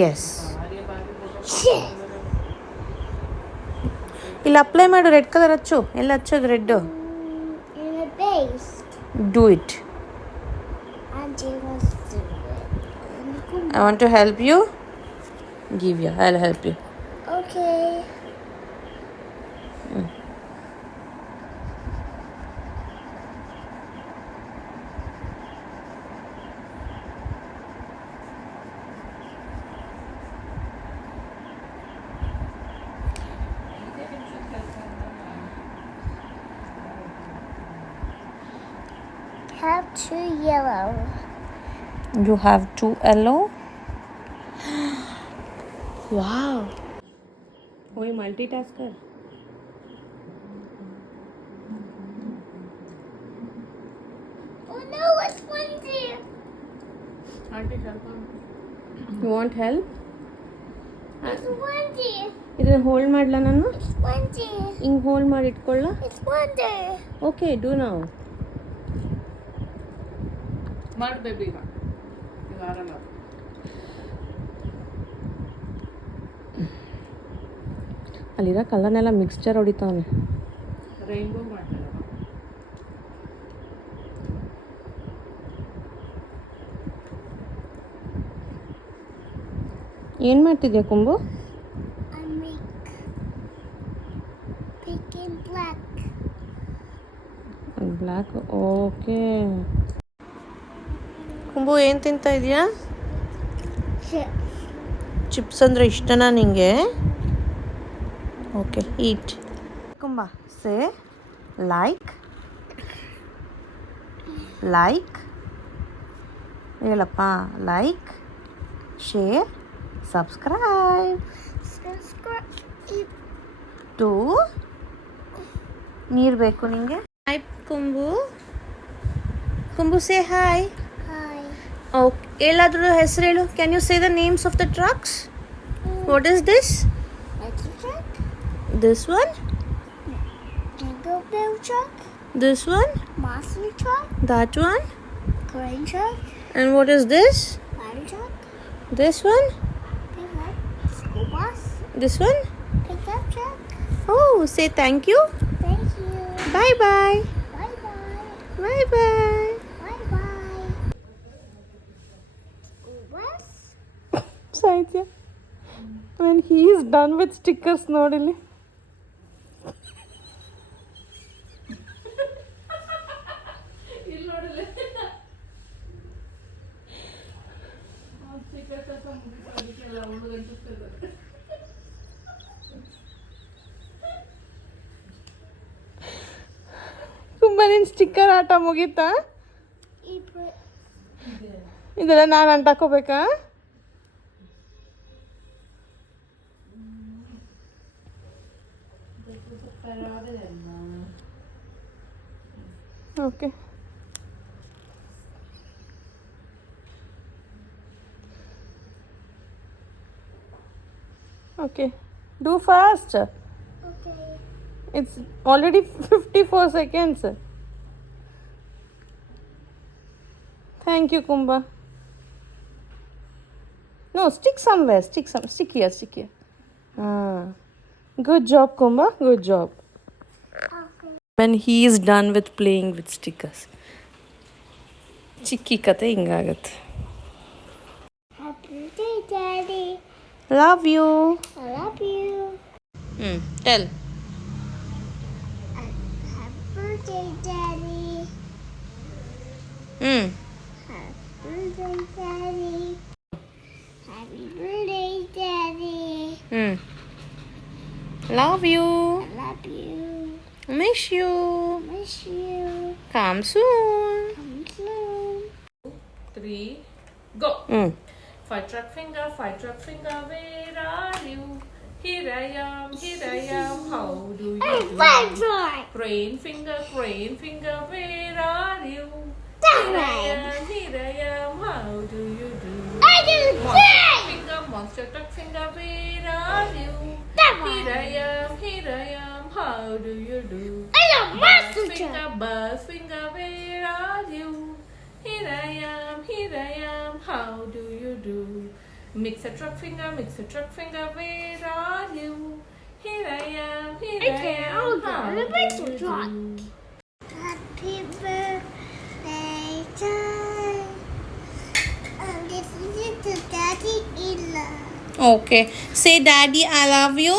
Yes. ಇಲ್ಲಿ apply ಮಾಡು red colour ಹಚ್ಚು. ಎಲ್ಲ ಹಚ್ಚೋದು red. In a base. Do it. Auntie wants to do it. I want to help you. Give you. I'll help you. Okay. Have two yellow. You have 2 yellow. Wow. Oh, you multitasker. Oh no, it's windy. Aunty ಸ್ವಲ್ಪ You want help? It's windy. ಇದನ್ನ hold ಮಾಡ್ಲಾ ನಾನು? It's windy. ಹಿಂಗೆ hold ಮಾಡಿ ಇಟ್ಕೊಳ್ಳ? It's windy. Okay do ನಾವು. ಮಾಡು baby ಈಗ ಆರಲ್ಲ. ಅಲ್ಲಿರೋ ಕಲರ್ನೆಲ್ಲ ಮಿಕ್ಸ್ಚರ್ ಹೊಡಿತಾವನೆ. ರೈನ್ಬೋ ಮಾಡ್ತಾರೆ. ಏನು ಮಾಡ್ತಿದ್ಯಾ ಕೊಂಬು? I make pink and black. Black. Okay. Kombu ಏನು ತಿಂತಾ ಇದೆಯಾ? Chip. ಚಿಪ್ಸ್ ಅಂದರೆ ಇಷ್ಟನಾ ನಿಂಗೆ? Okay, eat. Kumba say like ಹೇಳಪ್ಪ. Like, share, subscribe Subscribe. To. ನೀರು ಬೇಕು ನಿಂಗೆ? Hi Kumbu. Kumbu say hi. Hi. Okay, ಎಲ್ಲಾದ್ರೂ ಹೆಸರು ಹೇಳು. Can you say the names of the trucks? What is this? Lucky truck. This one, Jingle bell truck. This one, Monster truck. that one, Crane truck. and what is this? Fire truck. This one, Pickup. School bus. this one. Pickup truck. Oh, say thank you. Thank you. Bye bye. Bye bye. Bye bye. Bye bye. School bus. Saitya, when he is done with stickers, nodili. ಇಲ್ಲಿ ನೋಡಲೆ sticker ಸ್ವಲ್ಪ ಮುಗಿಸೋದಕ್ಕೆಲ್ಲ ಹುಡುಗಂಟಿಸ್ತದೆ. ತುಂಬ ನಿನ್ನ sticker ಆಟ ಮುಗೀತಾ? You put ಇದೆಲ್ಲ ನಾನು ಅಂಟಾಕೋಬೇಕಾ? Okay. Okay, do fast. okay. It's already 54 seconds. Thank you, Kumba. No, stick somewhere. Stick here. Good job, Kumba. Good job. Okay. When he is done with playing with stickers. Chikki kate hingagate. Happy birthday, Daddy. Love you. I love you. Tell. Happy birthday, Daddy. Happy birthday, Daddy. Happy birthday, Daddy. Love you. I love you. Miss you. Miss you. Come soon. Come soon. 3, go. 5 truck finger, where are you? Here I am, how do you Hey, do? fire truck. Crane finger, where are you? That Here I way. am, how do you do? I do Monster truck finger, where are you? that Here way. I am, how do you do? I love monster truck. Buzz finger, where are you? Here I am, how do you do? Mixer truck finger, where are you? Here I am, Okay, I'll go. how The do mixer you truck. do? Happy birthday to you. This is to Daddy Ella. Okay. Say, Daddy, I love you.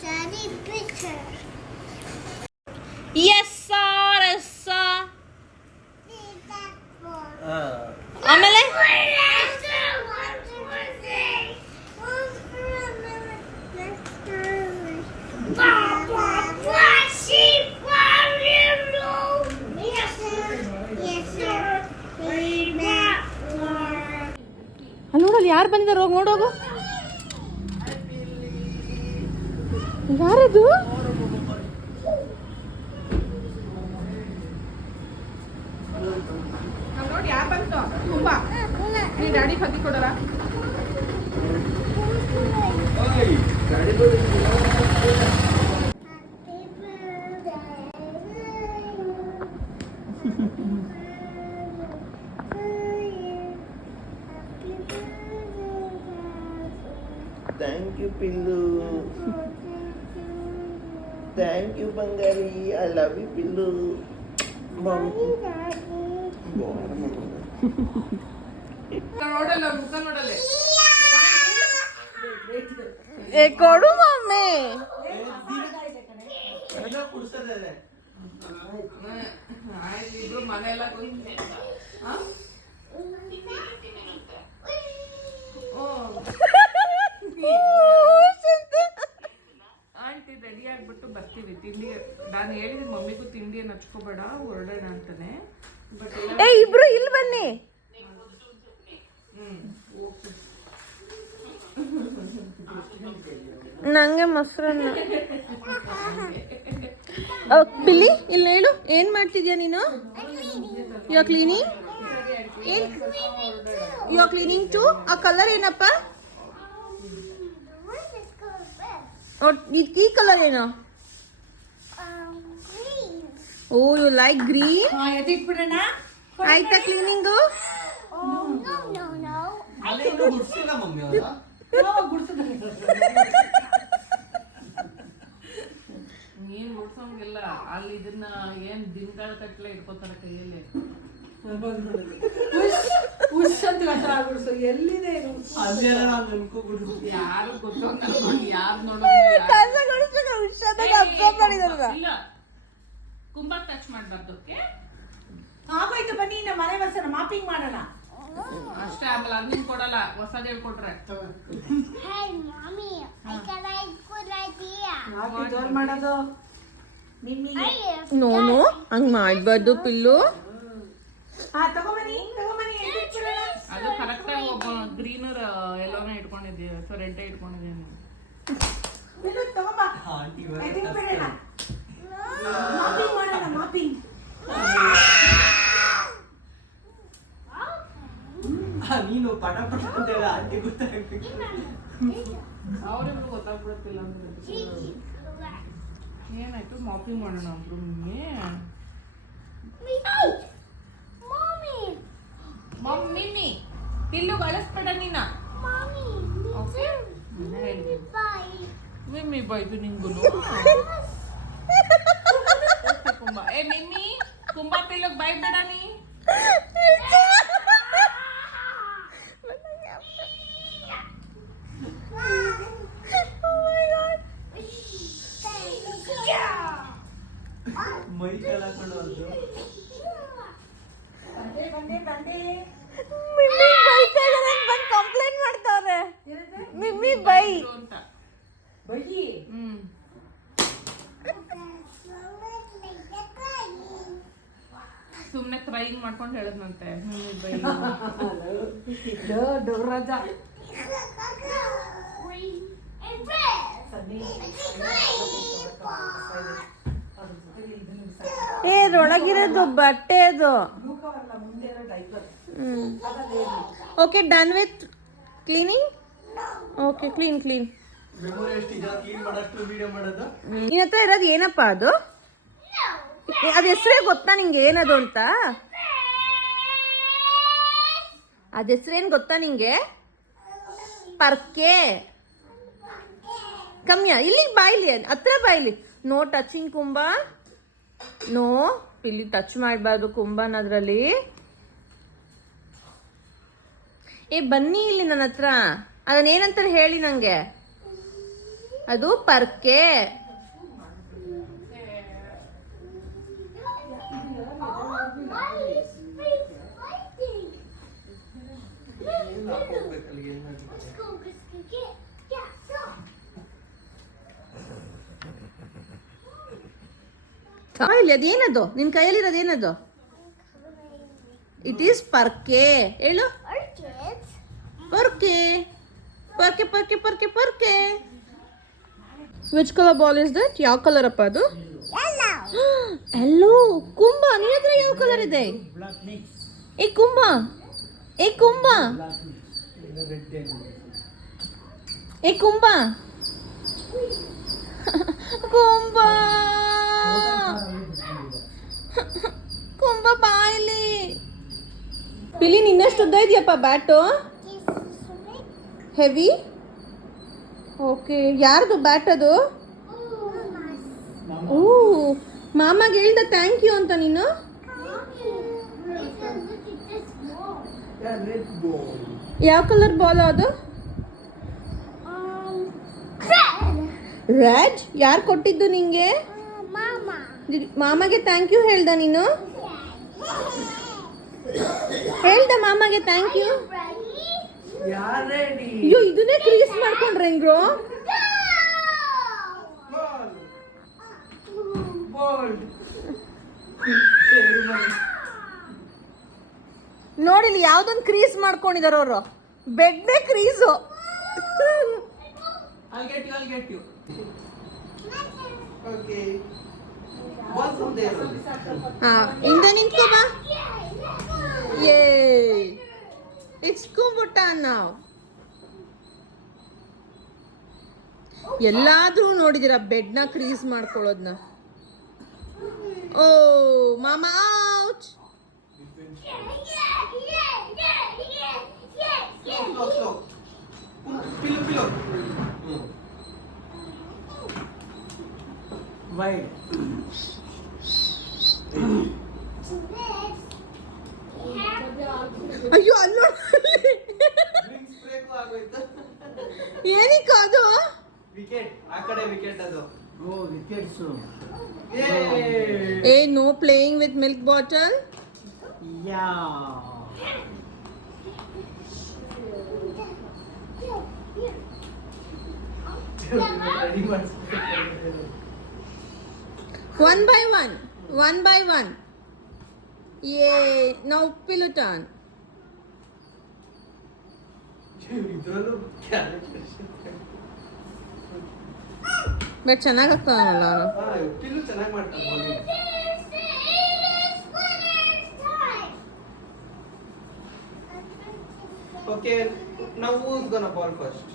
Daddy picture. Yes, sir. Yes, sir. Need that for. ಆಮೇಲೆ ಅಲ್ಲಿ ನೋಡಲ್ಲಿ ಯಾರು ಬಂದಿದ್ದಾರೆ, ಹೋಗಿ ನೋಡೋಗು. ಯಾರದು? ನೋಡಿ ಯಾರು ಬಂತು ತುಂಬಾ ನೀ ಡ್ಯಾಡಿ ಹತ್ತಿ ಕೊಡಲ್ಲ. Thank you Pillu. Thank you ಬಂಗಾರಿ. I love you Pillu. ನೋಡಲ್ಲ ಮುಖ ನೋಡಲ್ಲ ಏ ಕೊಡು ಮಮ್ಮಿ. ಇಬ್ರು ಮನೆಯೆಲ್ಲ ಆಂಟಿ ರೆಡಿ ಆಗ್ಬಿಟ್ಟು ಬರ್ತೀವಿ. ತಿಂಡಿ ನಾನು ಹೇಳಿದ್ದೀನಿ ಮಮ್ಮಿಗೂ ತಿಂಡಿ ಏನು ಹಚ್ಕೋಬೇಡ ಹೊರಡೋಣ ಅಂತಾನೆ. ಬಟ್ ಏ ಇಬ್ರು ಇಲ್ಲಿ ಬನ್ನಿ. ನಂಗೆ ಮೊಸರನ್ನ. ಬಿಲ್ಲಿ ಇಲ್ಲಿ ಹೇಳು, ಏನ್ ಮಾಡ್ತಿದ್ಯಾ ನೀನು? You are cleaning. You are cleaning too. ಆ ಕಲರ್ ಏನಪ್ಪ? ಈ ಕಲರ್ ಏನು? Oh you like green. ಆಯ್ತಾ ಕ್ಲೀನಿಂಗು? ನೀನ್ ಗುಡ್ಸೋಂಗಿಲ್ಲ. ಅಲ್ಲಿ ಇದನ್ನ ಏನ್ ದಿನಗಳ ಕಟ್ಲೆ ಇಟ್ಕೋತಾರ ಕೈಯಲ್ಲಿ. ಎಲ್ಲಿದೆ ಯಾರು ಗೊತ್ತೋಗಲ್ಲ, ಯಾರು ನೋಡೋದಿಲ್ಲ. ಕುಂಬ ಟಚ್ ಮಾಡ್ಬಾರ್ದು. ಆಗೋಯ್ತು, ಬನ್ನಿ ನಮ್ಮ ಮನೆ ಬರ್ಸೋಣ, ಮಾಪಿಂಗ್ ಮಾಡೋಣ ಅಷ್ಟೇ. ಆಮೇಲೆ ಅದನ್ನ ಕೊಡಲ್ಲ, ಹೊಸದ್ ಹೇಳ್ಕೊಟ್ರೆ. Hey, mommy, I got a good idea. ಜೋರ್ ಮಾಡೋದು ನಿಮ್ಮಿಗೆ. ನೋ ನೋ, ಹಂಗ್ ಮಾಡ್ಬಾರ್ದು ಪಿಲ್ಲು. ತಗೊಂಬನ್ನಿ ಅದು ಕರೆಕ್ಟ್ ಆಗಿ ಒಬ್ಬ ಗ್ರೀನರ್ ಎಲ್ಲೋನ ಇಟ್ಕೊಂಡಿದ್ದೀವಿ, ರೆಡ್ ಇಟ್ಕೊಂಡಿದ್ದೀನಿ. ತಗೊಂಬ ಮಾಪಿಂಗ್ ಮಾಡೋಣ, ಮಾಪಿಂಗ್. ನೀನು ಪಟ ಪಟ ಅಂತ ಹೇಳ ಆಂಟಿ ಗೊತ್ತಾಗ್ಬೇಕು. ಅವ್ರಿಬ್ರು ಗೊತ್ತಾಗ್ಬಿಡುತ್ತಿಲ್ಲ ಅಂದ್ರೆ ಏನಾಯ್ತು. ಮಾಪಿಂಗ್ ಮಾಡೋಣ ಒಬ್ರು. Mommy, ಮಮ್ಮಿ ತಿಲ್ಲು ಬಳಸ್ಬೇಡ ನೀನ. mommy, okay bye. ಮಿಮ್ಮಿ ಬೈದು ನಿಂಗು. ಕುಂಬ ಏ ಮಿಮ್ಮಿ ಕುಂಬ ತಿಲ್ಲಗ್ ಬೈ ಬೇಡ ನೀ. ಮೈ ಕಾಲ ಹಾಕೊಂಡು ಹೋದ್ರು. ಮಿಮ್ಮಿ ಬೈತಾ ಇದಾರೆ ಅಂತ ಬಂದು ಕಂಪ್ಲೇಂಟ್ ಮಾಡ್ತಾವ್ರೆ. ಮಿಮ್ಮಿ ಬೈ ಅಂತ. ಬೈಯಿ ಸುಮ್ನೆ ಕ್ರೈಂಗ್ ಮಾಡ್ಕೊಂಡು ಹೇಳದ್ನಂತೆ. ಬೈ ಡೋರಾಜ And red. ಏ ಇದ್ರೊಳಗಿರೋದು ಬಟ್ಟೆ ಅದು. Okay done with cleaning. Okay clean clean. Memory ಎಷ್ಟಿದೆ ಕ್ಲೀನ್ ಮಾಡಷ್ಟು ವಿಡಿಯೋ ಮಾಡೋದು. ನಿನ್ನ ಹತ್ರ ಇರೋದು ಏನಪ್ಪ ಅದು? ಅದ ಹೆಸರೇ ಗೊತ್ತಾ ನಿಂಗೆ ಏನದು ಅಂತ? ಅದ ಹೆಸರೇನು ಗೊತ್ತಾ ನಿಂಗೆ? ಪರ್ಕೆ. ಕಮ್ಮಿಯ ಇಲ್ಲಿ ಬಾಯ್ಲಿ, ಹತ್ರ ಬಾಯ್ಲಿ. No touching Kumba. ನೋ ಇಲ್ಲಿ ಟಚ್ ಮಾಡಬಾರ್ದು ಕುಂಬನ ಅದ್ರಲ್ಲಿ. ಏ ಬನ್ನಿ ಇಲ್ಲಿ ನನ್ನ ಹತ್ರ. ಅದನ್ನೇನಂತಾರೆ ಹೇಳಿ ನಂಗೆ. ಅದು ಪರ್ಕೆ. ಇಲ್ಲಿ ಅದೇನದು ನಿನ್ ಕೈಯಲ್ಲಿರೋದು ಏನದು? ಇಟ್ ಈಸ್ ಪರ್ಕೆ. ಹೇಳು. ಪರ್ಕೆ ಪರ್ಕೆ ಪರ್ಕೆ ಪರ್ಕೆ ಪರ್ಕೆ. Which colour ball is that? ಯಾವ ಕಲರ್ ಅಪ್ಪ ಅದು? ಎಲ್ಲೋ. ಕುಂಬ ನಿನ್ನ ಹತ್ರ ಯಾವ ಕಲರ್ ಇದೆ? ಏ ಕುಂಬ, ಏ ಕುಂಬ, ಏ ಕುಂಬ, ಕುಂಬ, ಕುಂಬ ಬಾಯಲ್ಲಿ. ಪಿಲಿ ನಿನ್ನಷ್ಟು ಉದ್ದ ಇದೆಯಪ್ಪ ಬ್ಯಾಟು. ಹೆವಿ. ಓಕೆ ಯಾರ್ದು ಬ್ಯಾಟ್ ಅದು? ಓ ಮಾಮಾಗೆ ಹೇಳ್ದ ಥ್ಯಾಂಕ್ ಯು ಅಂತ ನೀನು. ಯಾವ ಕಲರ್ ಬಾಲ್ ಅದು? ರೆಡ್ ಯಾರು ಕೊಟ್ಟಿದ್ದು ನಿಂಗೆ? Mama. ಮಾಮಗೆ ಥ್ಯಾಂಕ್ ಯು ಹೇಳ್ದ ನೀನು? ಹೇಳ್ದ ಮಾಮಗೆ ಥ್ಯಾಂಕ್ ಯು? Ready? ಅಯ್ಯೋ ಇದನ್ನೇ ಕ್ರೀಸ್ ಮಾಡ್ಕೊಂಡ್ರೆ ಹೆಂಗ್ರು? ನೋಡಿಲಿ ಯಾವ್ದೊಂದು ಕ್ರೀಸ್ ಮಾಡ್ಕೊಂಡಿದಾರ ಅವರು. ಬೆಡ್ನೇ ಕ್ರೀಸು. I'll get you. Okay. Ball from there only. ಹಾ ಹಿಂದೆ ನಿಂತ್ಕೋ ಬಾ. ಯೇ ಇಟ್ಸ್ ಕುಂಬುಟಾನ್ ನಾವ್. ಎಲ್ಲಾದ್ರೂ ನೋಡಿದಿರಾ ಬೆಡ್ನ ಕ್ರೀಸ್ ಮಾಡ್ಕೊಳ್ಳೋದ್ನ? ಓ ಮಾಮಾ ಔಟ್. Slow. Pillow. Wide. ಅಯ್ಯೋ ಅಲ್ಲೋ Wings break ಆಗೋಯ್ತು. ಏನಕ್ಕೆ ಅದು? ವಿಕೆಟ್ ಆ ಕಡೆ ವಿಕೆಟ್ ಅದು. Oh wickets. ಏ no playing with milk bottle. Yeah. Ready ಮಾಡ್ಸಿ. One by one. Yay! Now pillow turn. ಇದ್ರಲ್ಲೂ ಕ್ಯಾಲ್ಕುಲೇಷನ್. ಬಟ್ ಚೆನ್ನಾಗಿ ಆಗ್ತಾನಲ್ಲ ಅವನು. ಪಿಲ್ಲು ಚೆನ್ನಾಗಿ ಮಾಡ್ತಾನೆ bowling. Okay, now who's gonna ball first?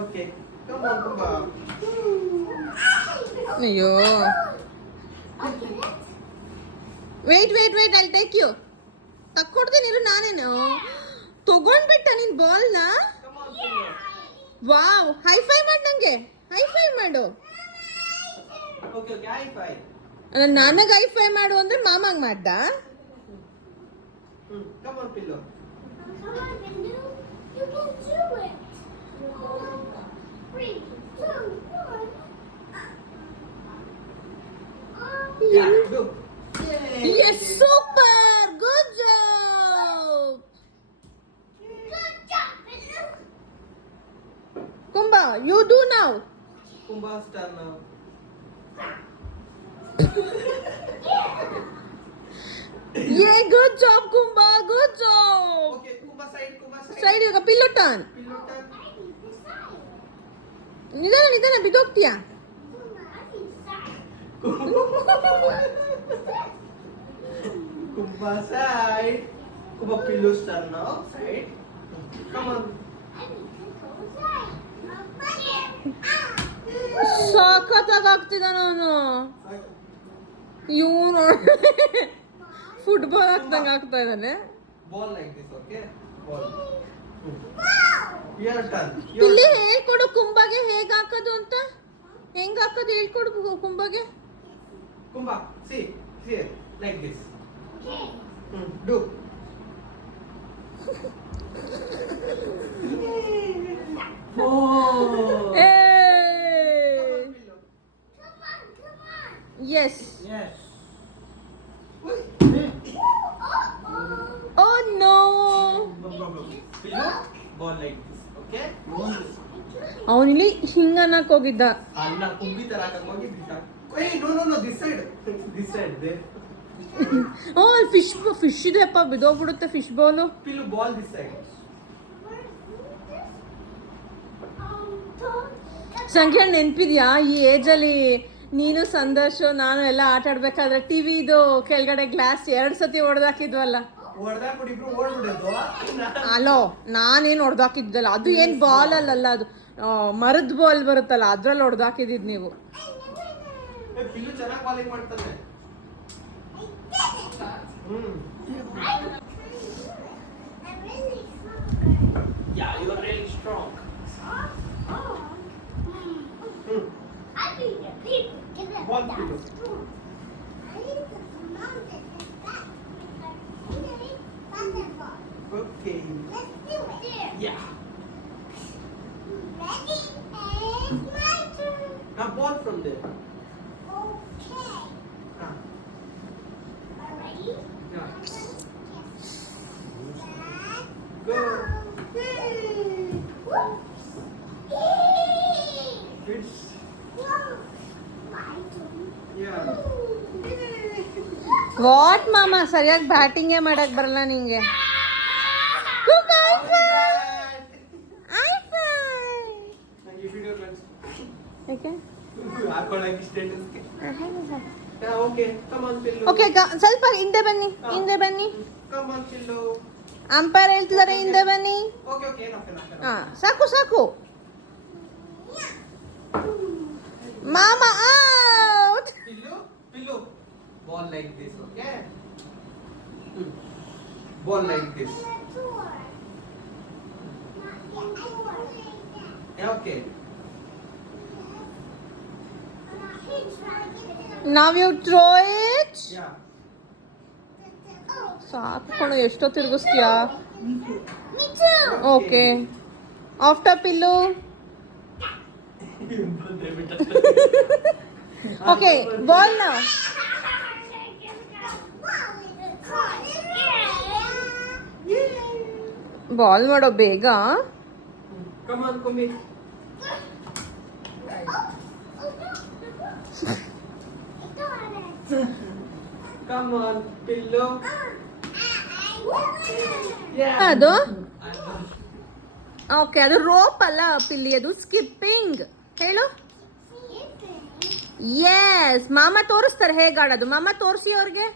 Okay, come on, Kumba. ಅಯ್ಯೋ ವೇಟ್ ಐ ಟೇಕ್ ಯು. ತಕ್ಕೊಡ್ತೀನಿ ಇರು ನಾನೇನು. ತಗೊಂಡ್ಬಿಟ್ಟ ನಿನ್ ಬಾಲ್ನ. Come on, Pillu. Wow high five ಮಾಡು ನಂಗೆ. ಹೈ ಫೈ ಮಾಡು. Okay, high five. ನನಗೆ ಹೈ ಫೈ ಮಾಡು ಅಂದ್ರೆ ಮಾಮಾಗ್ ಮಾಡ್ದ. Come on, Pillu. Come on, Bindu. You can do it. 3, 2, 1. Yeah, do. Yes, super. Good job. Good job, Bindu. Kumba, you do now. Kumba's turn now. Yeah, good job, Kumba. Good job. Okay, Kumba side. Side ಈಗ pillow turn. Pillu turn. ನಿಧಾನ ಬಿದ್ದೋಗ್ತೀಯಾ? Kumba side. Kumba Pillu's turn now. Side. Come on. ಸಖತ್ತಾಗಿ ಆಗ್ತಿದ್ದಾನ ಅವನು. ಇವನು football ಆಗ್ದಂಗೆ ಆಗ್ತಾ ಇದ್ದಾನೆ. Ball like this, okay? Ball. Your turn. ಇಲ್ಲಿ ಹೇಳ್ಕೊಡು ಕುಂಬಾಗೆ ಹೇಗ್ ಹಾಕೋದು ಅಂತ. ಹೆಂಗ್ ಹಾಕೋದು ಹೇಳ್ಕೊಡು ಕುಂಬಾಗೆ. Kumba, see, like this. Do. Oh. Hey. Yes. Yes. Oh no. Pillu, ball like this, okay? ಅವನಿಲ್ಲಿ ಹಿಂಗ ಅನ್ನಕ್ ಹೋಗಿದ್ದ. ಅಲ್ಲ ಕುಂಬಿ ತರ ಹಾಕಕ್ ಹೋಗಿ ಬಿಟ್ಟ. Hey, no, this side, there. Oh fish ಇದೆಪ್ಪ ಬಿದ್ದೋಗ್ಬಿಡುತ್ತೆ fish ball. Pillu, ball this side. ಸಂಖ್ಯೆ ನೆನ್ಪಿದ್ಯಾ ಈ ಏಜಲ್ಲಿ ನೀನು ಸಂದರ್ಶು ನಾನು ಎಲ್ಲ ಆಟ ಆಡ್ಬೇಕಾದ್ರೆ ಟಿವಿ ಇದು ಕೆಳಗಡೆ ಗ್ಲಾಸ್ 2 ಸತಿ ಹೊಡೆದಾಕಿದ್ವಲ್ಲ. ಹೊಡೆದಾಕ್ಬಿಟ್ಟಿಬ್ರು ಓಡ್ಬಿಡೋದು. ಅಲೋ ನಾನೇನು ಹೊಡೆದಾಕಿದ್ದಲ್ಲ ಅದು ಏನು ಬಾಲ್ ಅಲ್ಲಲ್ಲ ಅದು ಮರದ ಬಾಲ್ ಬರುತ್ತಲ್ಲ ಅದ್ರಲ್ಲಿ ಹೊಡೆದಾಕಿದ್ದು ನೀವು. ಪಿಲ್ಲು ಚೆನ್ನಾಗಿ ಬಾಲಿಂಗ್ ಮಾಡ್ತಾನೆ. Yeah, you are really strong. I need the people. Get that One down. Pillu. I need the mountain and back. Okay, basketball. Okay. Let's do it. There. Yeah. Ready and what ಮಾಮ ಸರಿಯಾಗಿ ಬ್ಯಾಟಿಂಗೇ ಮಾಡಕ್ ಬರಲ್ಲ ನಿಂಗೆ. ನಂಗೆ video ಕಳಿಸು. ಯಾಕೆ? ಹಾಕೊಳ್ಳೋಕೆ ಸ್ಟೇಟಸ್ಗೆ. Okay come on Pillu. Okay ಸ್ವಲ್ಪ ಹಿಂದೆ ಬನ್ನಿ, ಹಿಂದೆ ಬನ್ನಿ. Come on pill. ಅಂಪೈರ್ ಹೇಳ್ತಿದ್ದಾರೆ ಹಿಂದೆ ಬನ್ನಿ. ಓಕೆ ಓಕೆ ಏನೋ ಹಾ ಸಾಕು ಸಾಕು. ಮಾಮ out. Pill pill ball like this, okay? Ball like this. Yeah, okay. Now you throw it. Yeah. ಸಾಕು ಕಣೋ, ಎಷ್ಟೋ ತಿರುಗಿಸ್ತೀಯಾ? Me too. Okay after pill. Okay ball ನಾ. ಬಾಲ್ ಮಾಡೋ ಬೇಗ. Come on, Kumi. Come on, pillow. Yeah. ಅದು okay ಅದು rope ಅಲ್ಲ ಪಿಲ್ಲಿ, ಅದು ಸ್ಕಿಪ್ಪಿಂಗ್. ಹೇಳು. ಎಸ್ ಮಾಮ ತೋರಿಸ್ತಾರೆ ಹೇಗೆ ಆಡೋದು. ಮಾಮ ತೋರಿಸಿ ಅವ್ರಿಗೆ.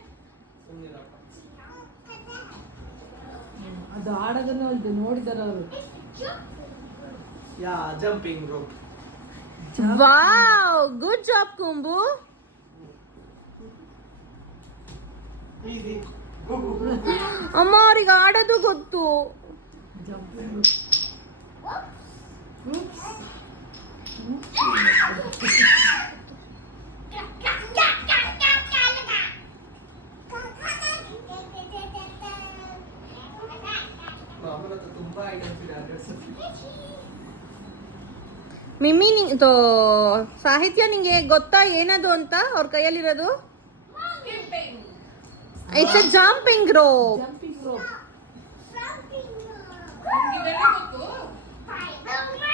ಅದು ಆಡೋದನ್ನ ಒಂದು ನೋಡಿದಾರ ಅವರು. Yeah, jumping rope. Wow good job Kumbu. Easy. ಅಮ್ಮ ಅವ್ರಿಗೆ ಆಡೋದು ಗೊತ್ತು. ಮಾಮನ ಹತ್ರ ತುಂಬಾ ಐಟಮ್ಸ್ ಇದೆ ಅಡ್ರೆಸ್. ಮಿಮ್ಮಿ ಸಾಹಿತ್ಯ ನಿಂಗೆ ಗೊತ್ತಾ ಏನದು ಅಂತ ಅವ್ರ ಕೈಯಲ್ಲಿರೋದು? It's a jumping rope. Jumping rope.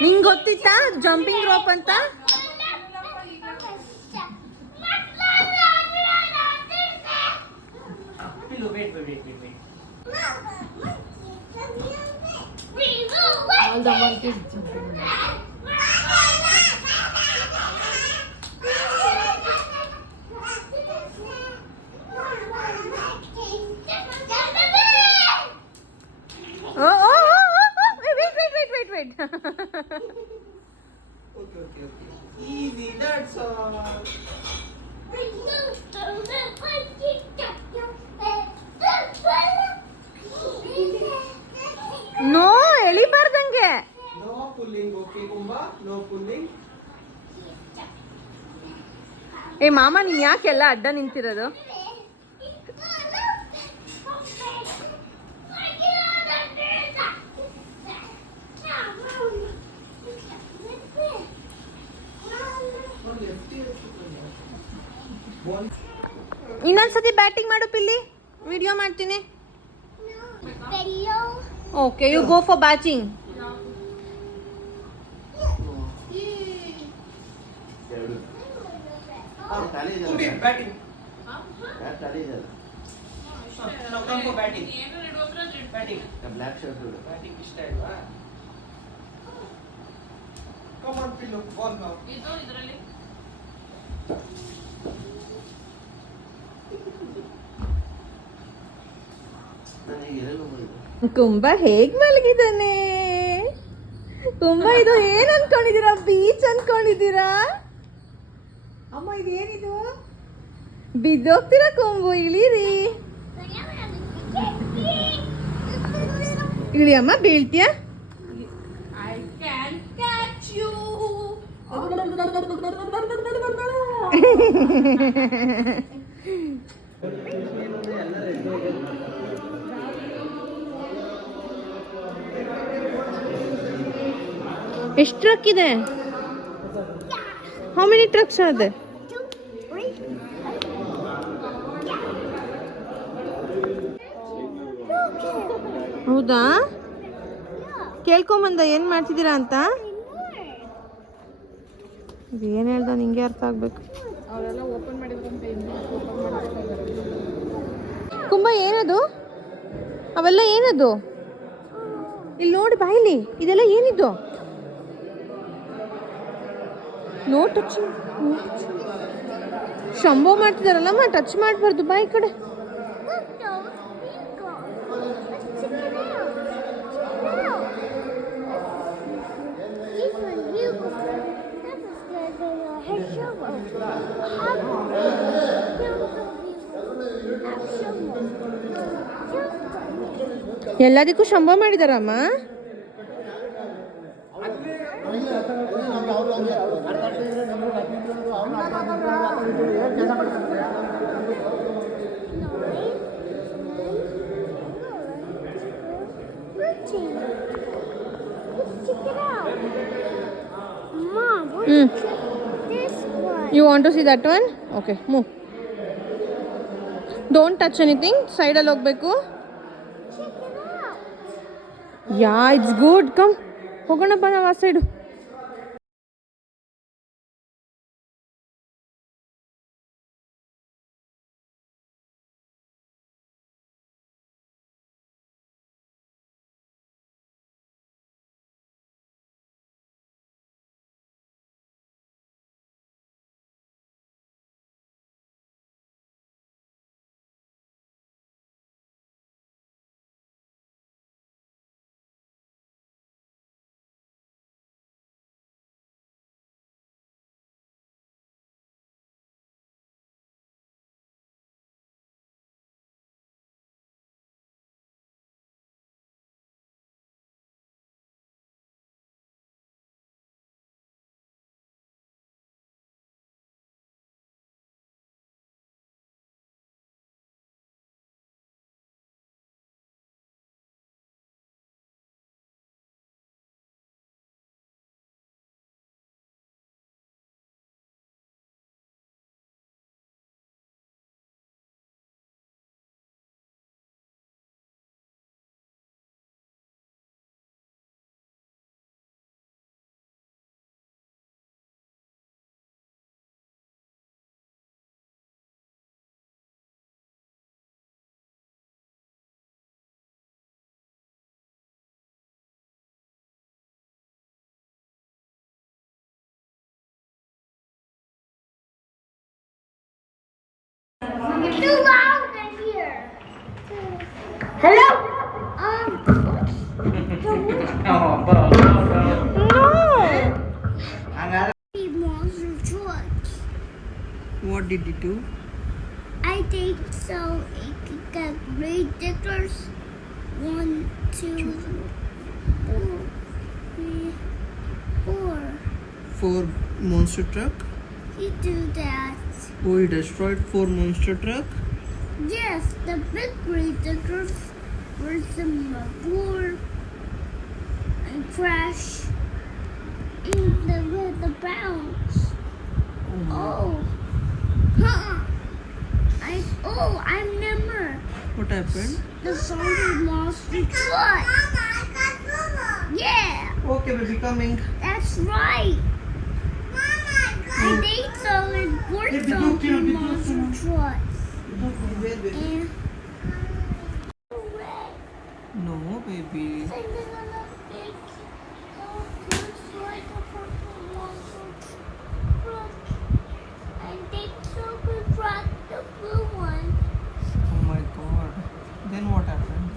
ನಿಂಗೆ ಗೊತ್ತಿತ್ತಾ ಜಂಪಿಂಗ್ ರೋಪ್ ಅಂತ? Pillow, wait. All the monkeys jumping. Wait. Okay. Easy, that's all. No ಎಳಿಬಾರ್ದಂಗೆ. No pulling, okay, Kumba? No pulling. ಏ ಮಾಮ ನೀನ್ ಯಾಕೆಲ್ಲ ಅಡ್ಡ ನಿಂತಿರೋದು? Ball. ಇನ್ನೊಂದ್ಸತಿ ಬ್ಯಾಟಿಂಗ್ ಮಾಡು ಪಿಲ್ಲಿ, ವಿಡಿಯೋ ಮಾಡ್ತೀನಿ. Okay you go for batting. Kumbi, batting. Now come for batting. Batting. Batting ಇಷ್ಟ ಇಲ್ವಾ? Come on, pillow, ball now. ಕುಂಬ ಹೇಗ್ ಮಲಗಿದಾನೆ. ಕುಂಬ ಇದು ಏನ್ ಅನ್ಕೊಂಡಿದೀರಾ? ಬೀಚ್ ಅನ್ಕೊಂಡಿದೀರಾ? ಅಮ್ಮ ಇದೇನಿದು? ಬಿದ್ದೋಗ್ತೀರಾ ಕುಂಬು, ಇಳೀರಿ. ಇಳಿ ಅಮ್ಮ, ಬೀಳ್ತೀಯ. I can catch you. ಎಷ್ಟು ಟ್ರಕ್ ಇದೆ? How many trucks are there? ಹೌದಾ? ಕೇಳ್ಕೊಂಬಂದ ಏನ್ ಮಾಡ್ತಿದ್ದೀರಾ ಅಂತ? ಏನ್ ಹೇಳ್ದ ನಿಂಗೆ ಅರ್ಥ ಆಗ್ಬೇಕು. ಅವರೆಲ್ಲ ಓಪನ್ ಮಾಡಿದ್ರಂತೆ, ಇನ್ನೂ ಓಪನ್ ಮಾಡ್ತಾ ಇದ್ದಾರೆ. ಕುಂಬ ಏನದು? ಅವೆಲ್ಲ ಏನದು? ಇಲ್ಲಿ ನೋಡಿ ಬಾಯಿಲಿ, ಇದೆಲ್ಲ ಏನಿದು? No touch. ಶಂಭೋ ಮಾಡ್ತಿದಾರಲ್ಲಮ್ಮ, ಟಚ್ ಮಾಡಬಾರ್ದು. ಬಾಯಿ ಕಡೆ. Look, those vehicles. Let's check it out. Check it out. These are vehicles. That was the head shovel. Here's the shovel. ಎಲ್ಲದಕ್ಕೂ ಶಂಭೋ ಮಾಡಿದಾರಮ್ಮ. Mom, Mm. this one. You want to see that one? Okay, move. Don't touch anything. Side ಅಲ್ಲಿ ಹೋಗ್ಬೇಕು. Check it out. Yeah, it's good. Come. ಹೋಗೋಣಪ್ಪ ನಾವು ಆ side. It's too loud in here. Hello? Monster trucks. What did it do? I think so. It could get ridiculous. 1, 2, 4, 3, 4. 4 monster truck. You do that. Oh, he destroyed 4 monster truck. Yes, the big ridiculous was the floor and crash in the bounce. Oh. Huh. I remember. What happened? The zombie monster truck. Yeah, Okay, baby, coming. that's right. I think so. It's worth zombie monster truck. Where, baby? And No, baby. Oh my god. Then what happened?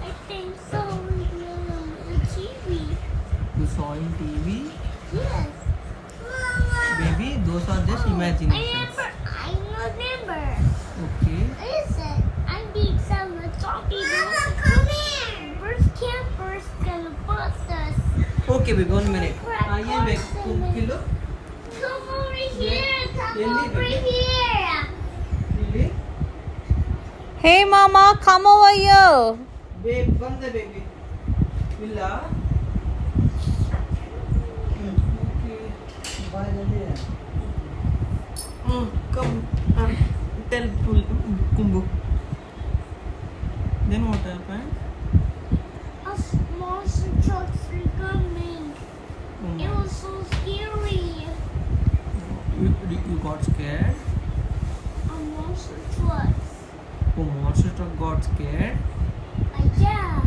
I think so in the TV. You saw in TV? Yes. Baby, those are just imaginations. I remember. Okay. Listen, I need some zombie. Mama, come here. First campers gonna bust us. Okay, baby, 1 minute. ये bag kilo Come over here. Come Yelly, over baby. here. ಇಲ್ಲಿ Hey mama, come over here. ಬಂದೆ baby ಇಲ್ಲ come tell Kumbu then what happened? Us monster trucks are coming. It was so scary. You got scared? A monster trucks. Oh, monster truck got scared? Yeah.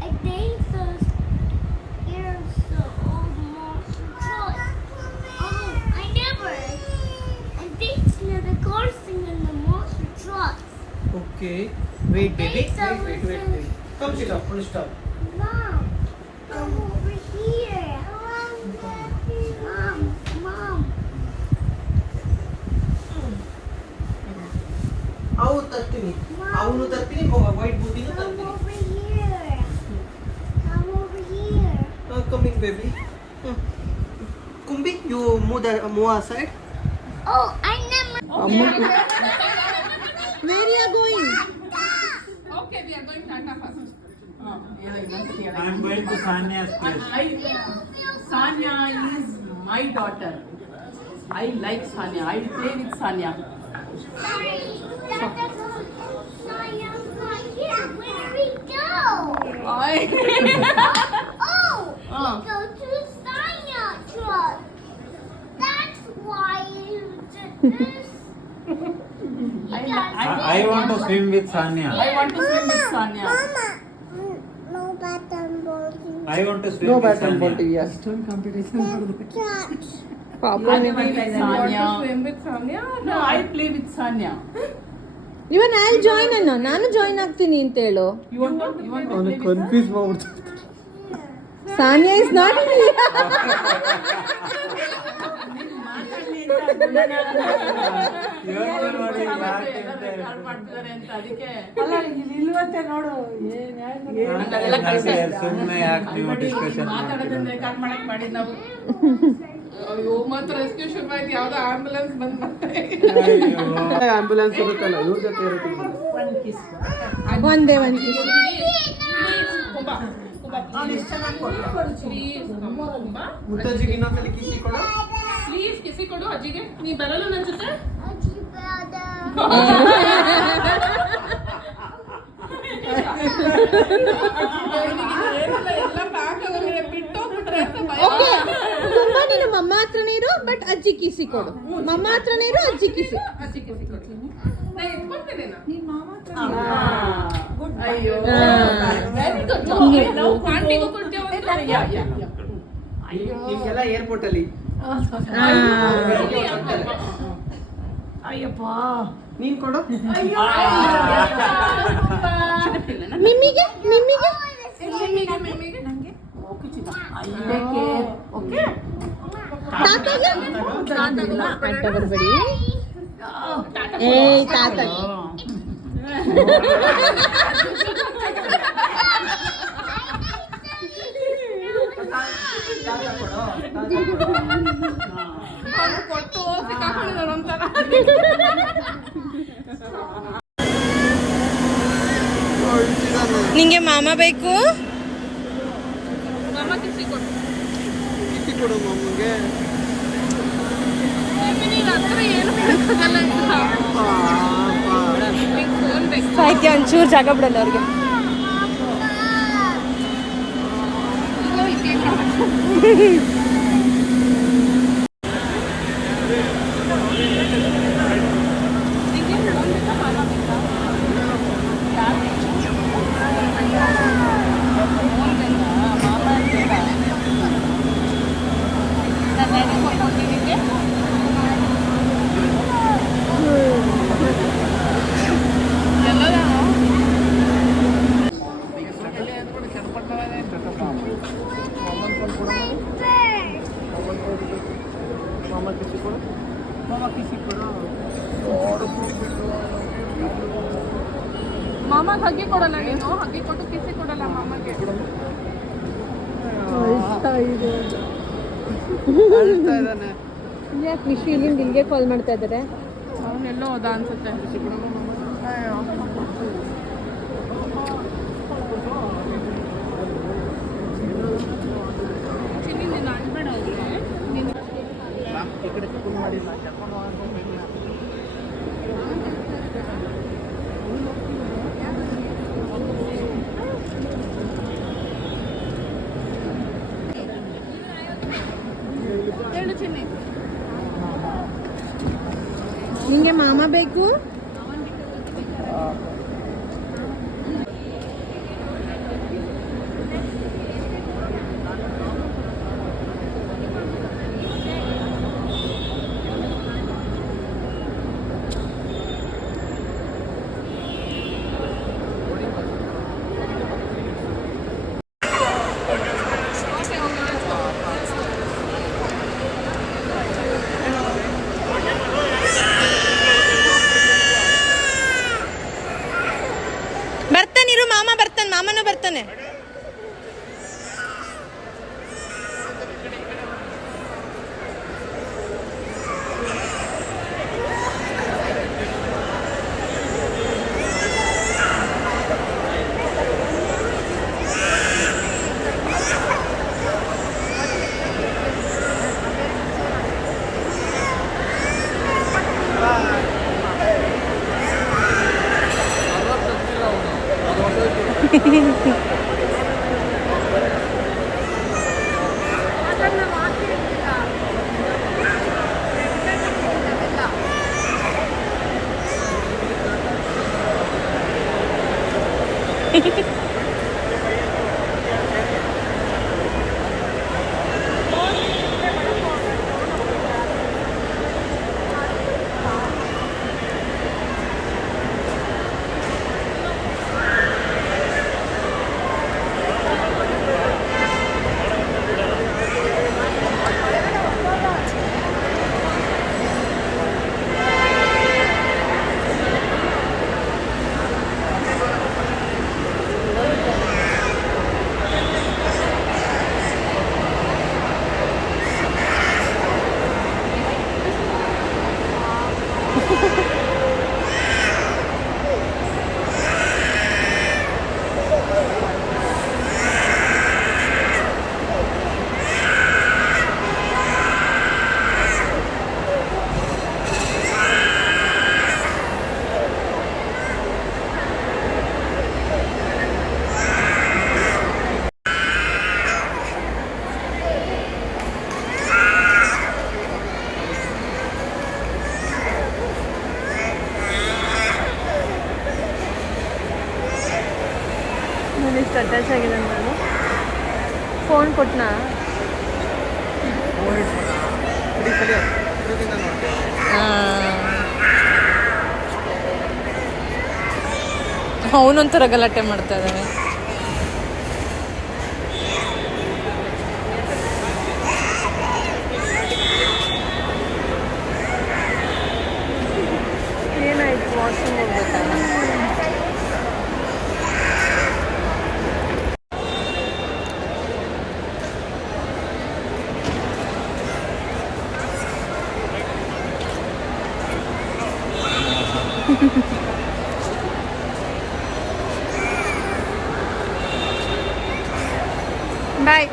I think those ears the old monster trucks. Oh, I never. I think the cars in the monster trucks. Okay. Wait, baby. Wait. Come sit up. Full stop. Mom, come over here. Mom. ಅವು ತರ್ತೀನಿ ಅವನು ತರ್ತೀನಿ white ಬೂಟಿನೂ Come ತರ್ತೀನಿ over here. Come over here. Coming baby Kumbi you move aside. Oh, I never. Where you are going? Okay, we are going Tata first. I'm going to Sanya's place. Sanya is my daughter. I like Sanya. I play with Sanya. Sorry, that's Science not here. Where do we go? Oh, we go to Science truck. That's why you did this. I want to swim with Sanya. I want to swim with Sanya. No button ball. I want to swim No with bat and ball Sanya. yes. Papa, I play with Sanya. Swim with Sanya? No, I play with Sanya. Even I'll join ಅನ್ನ ನಾನು join ಆಗ್ತೀನಿ ಅಂತ ಹೇಳು. You want to play ಅವನು with confuse ಮಾಡ್ಬಿಡ್ತಾನೆ Sania is not ಯೋಚ್ನೆ ಮಾಡಿ ಯಾಕೆ ಅಂತ ರೆಕಾರ್ಡ್ ಮಾಡ್ತಿದ್ದಾರೆ ಅಂತ ಅದಕ್ಕೆ ಅಲ್ಲ ಇಲ್ಲಿ ನಿಲ್ಲುವಂತೆ ನೋಡು ಏನ್ ಸುಮ್ಮನೆ ಯಾಕೆ ನೀವು ಡಿಸ್ಕಷನ್ ಮಾತಾಡೋದನ್ನ ರೆಕಾರ್ಡ್ ಮಾಡಕ್ ಮಾಡಿ ನಾವು ಅಯ್ಯೋ ಮತ್ತೆ ರೆಸ್ಕ್ಯೂ ಶುರು ಆಯ್ತು ಯಾವ್ದೋ ಆಂಬುಲೆನ್ಸ್ ಬಂದ್ ಮತ್ತೆ ಆಂಬ್ಯುಲೆನ್ಸ್ ಇರುತ್ತಲ್ಲ ಇವ್ರ ಜೊತೆ ಇರುತ್ತೆ ಒಂದೇ ಒಂದು kiss. ಮುತ್ತಜ್ಜಿಗೆ ಇನ್ನೊಂದ್ಸಲಿ ಕಿಸಿ ಕೊಡು ಪ್ಲೀಸ್ ಕಿಸಿ ಕೊಡು ಅಜ್ಜಿಗೆ ನೀ ಬರಲ್ಲ ನನ್ ಜೊತೆ ಎಲ್ಲ ಪ್ಯಾಕ್ ಬಿಟ್ಟೋಗ್ಬಿಟ್ರೆ ಅಂತ ಭಯ. ಓಕೆ ತುಂಬಾ ನೀನು ಮಮ್ಮ ಹತ್ರನೇ ಇರು ಬಟ್ ಅಜ್ಜಿ ಕಿಸಿ ಕೊಡು ಮಮ್ಮ ಹತ್ರನೇ ಇರು ಅಜ್ಜಿ ಕಿಸಿ ಅಜ್ಜಿ ಕಿಸಿ ಕೊಡು ನಾ ಎತ್ಕೊಂತೇನೆ ಅಯ್ಯೋ ಹಾ. ವೆರಿ ಗುಡ್ ನಾವು ಆಂಟಿಗೂ ಕೊಡ್ತೇವೆ ನಿಮ್ಗೆಲ್ಲ ಏರ್ಪೋರ್ಟ್ ಅಲ್ಲಿ ಅಯ್ಯಪ್ಪ ನೀನ್ ಕೊಡು ಮಿಮ್ಮಿಗೆ ಮಿಮ್ಮಿಗೆ ತಾತಗೆ ಅಡ್ಡ ಬರ್ಬೇಡಿ ಏಯ್ ತಾತಗೆ ಕೊಟ್ಟು ಸಿಕ್ಕಾಕೊಂಡಿದ್ದಾರೆ ಒಂಥರ ನಿಂಗೆ ಮಾಮ ಬೇಕು ಮಾಮ ಕಿಸಿ ಕೊಡು ಕಿಸಿ ಕೊಡು ಮಮ್ಮಗೆ ನೀನ್ ಹತ್ರ ಏನು ಬೇಕಾಗಲ್ಲ ಫೋನ್ ಬೇಕು ಸಾಹಿತ್ಯ ಒಂಚೂರು ಜಾಗ ಬಿಡಲ್ಲ ಅವ್ರಿಗೆ ಮಾಮಗೆ ಹಗ್ಗಿ ಕೊಡಲ್ಲ ನೀನು ಹಗ್ಗಿ ಕೊಟ್ಟು ಕಿಸಿ ಕೊಡಲ್ಲ ಮಾಮಗೆ ಯಾಕೆ ವಿಶ್ವ ಇಲ್ಲಿಂದ ಇಲ್ಲಿಗೆ ಕಾಲ್ ಮಾಡ್ತಾ ಇದ್ದಾರೆ ಅವನೆಲ್ಲೋ ಹೋದ ಅನ್ಸುತ್ತೆ ಚಿನ್ನಿ ನೀನು ಅಳ್ಬೇಡ ಅವ್ರಿಗೆ ನೀನು ಹೇಳು ಚಿನ್ನಿ ನಿಂಗೆ ಮಾಮ ಬೇಕು? ಬರ್ತಾನಿರು, ಮಾಮ ಬರ್ತಾನೆ, ಮಾಮನೂ ಬರ್ತಾನೆ. ಎಷ್ಟು ಅಟ್ಯಾಚ್ ಆಗಿದೆ ನಾನು. ಫೋನ್ ಕೊಟ್ಟನಾ? ಅವನೊಂಥರ ಗಲಾಟೆ ಮಾಡ್ತಾ ಇದ್ದಾನೆ. ಏನಾಯ್ತು? ವಾಶ್ರೂಮ್ ಹೋಗ್ಬೇಕಾ? ಬಾಯ್.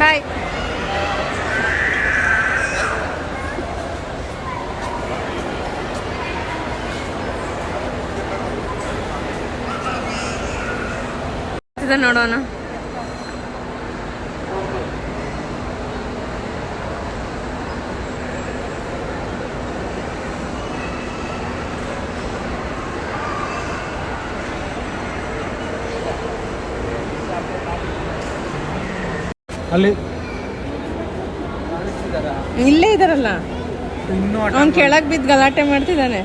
ಬಾಯ್. ನೋಡೋಣ. ಅಲ್ಲಿ ಇಲ್ಲೇ ಇದಾರಲ್ಲ, ಅವ್ನು ಕೆಳಗೆ ಬಿದ್ದು ಗಲಾಟೆ ಮಾಡ್ತಿದ್ದಾನೆ.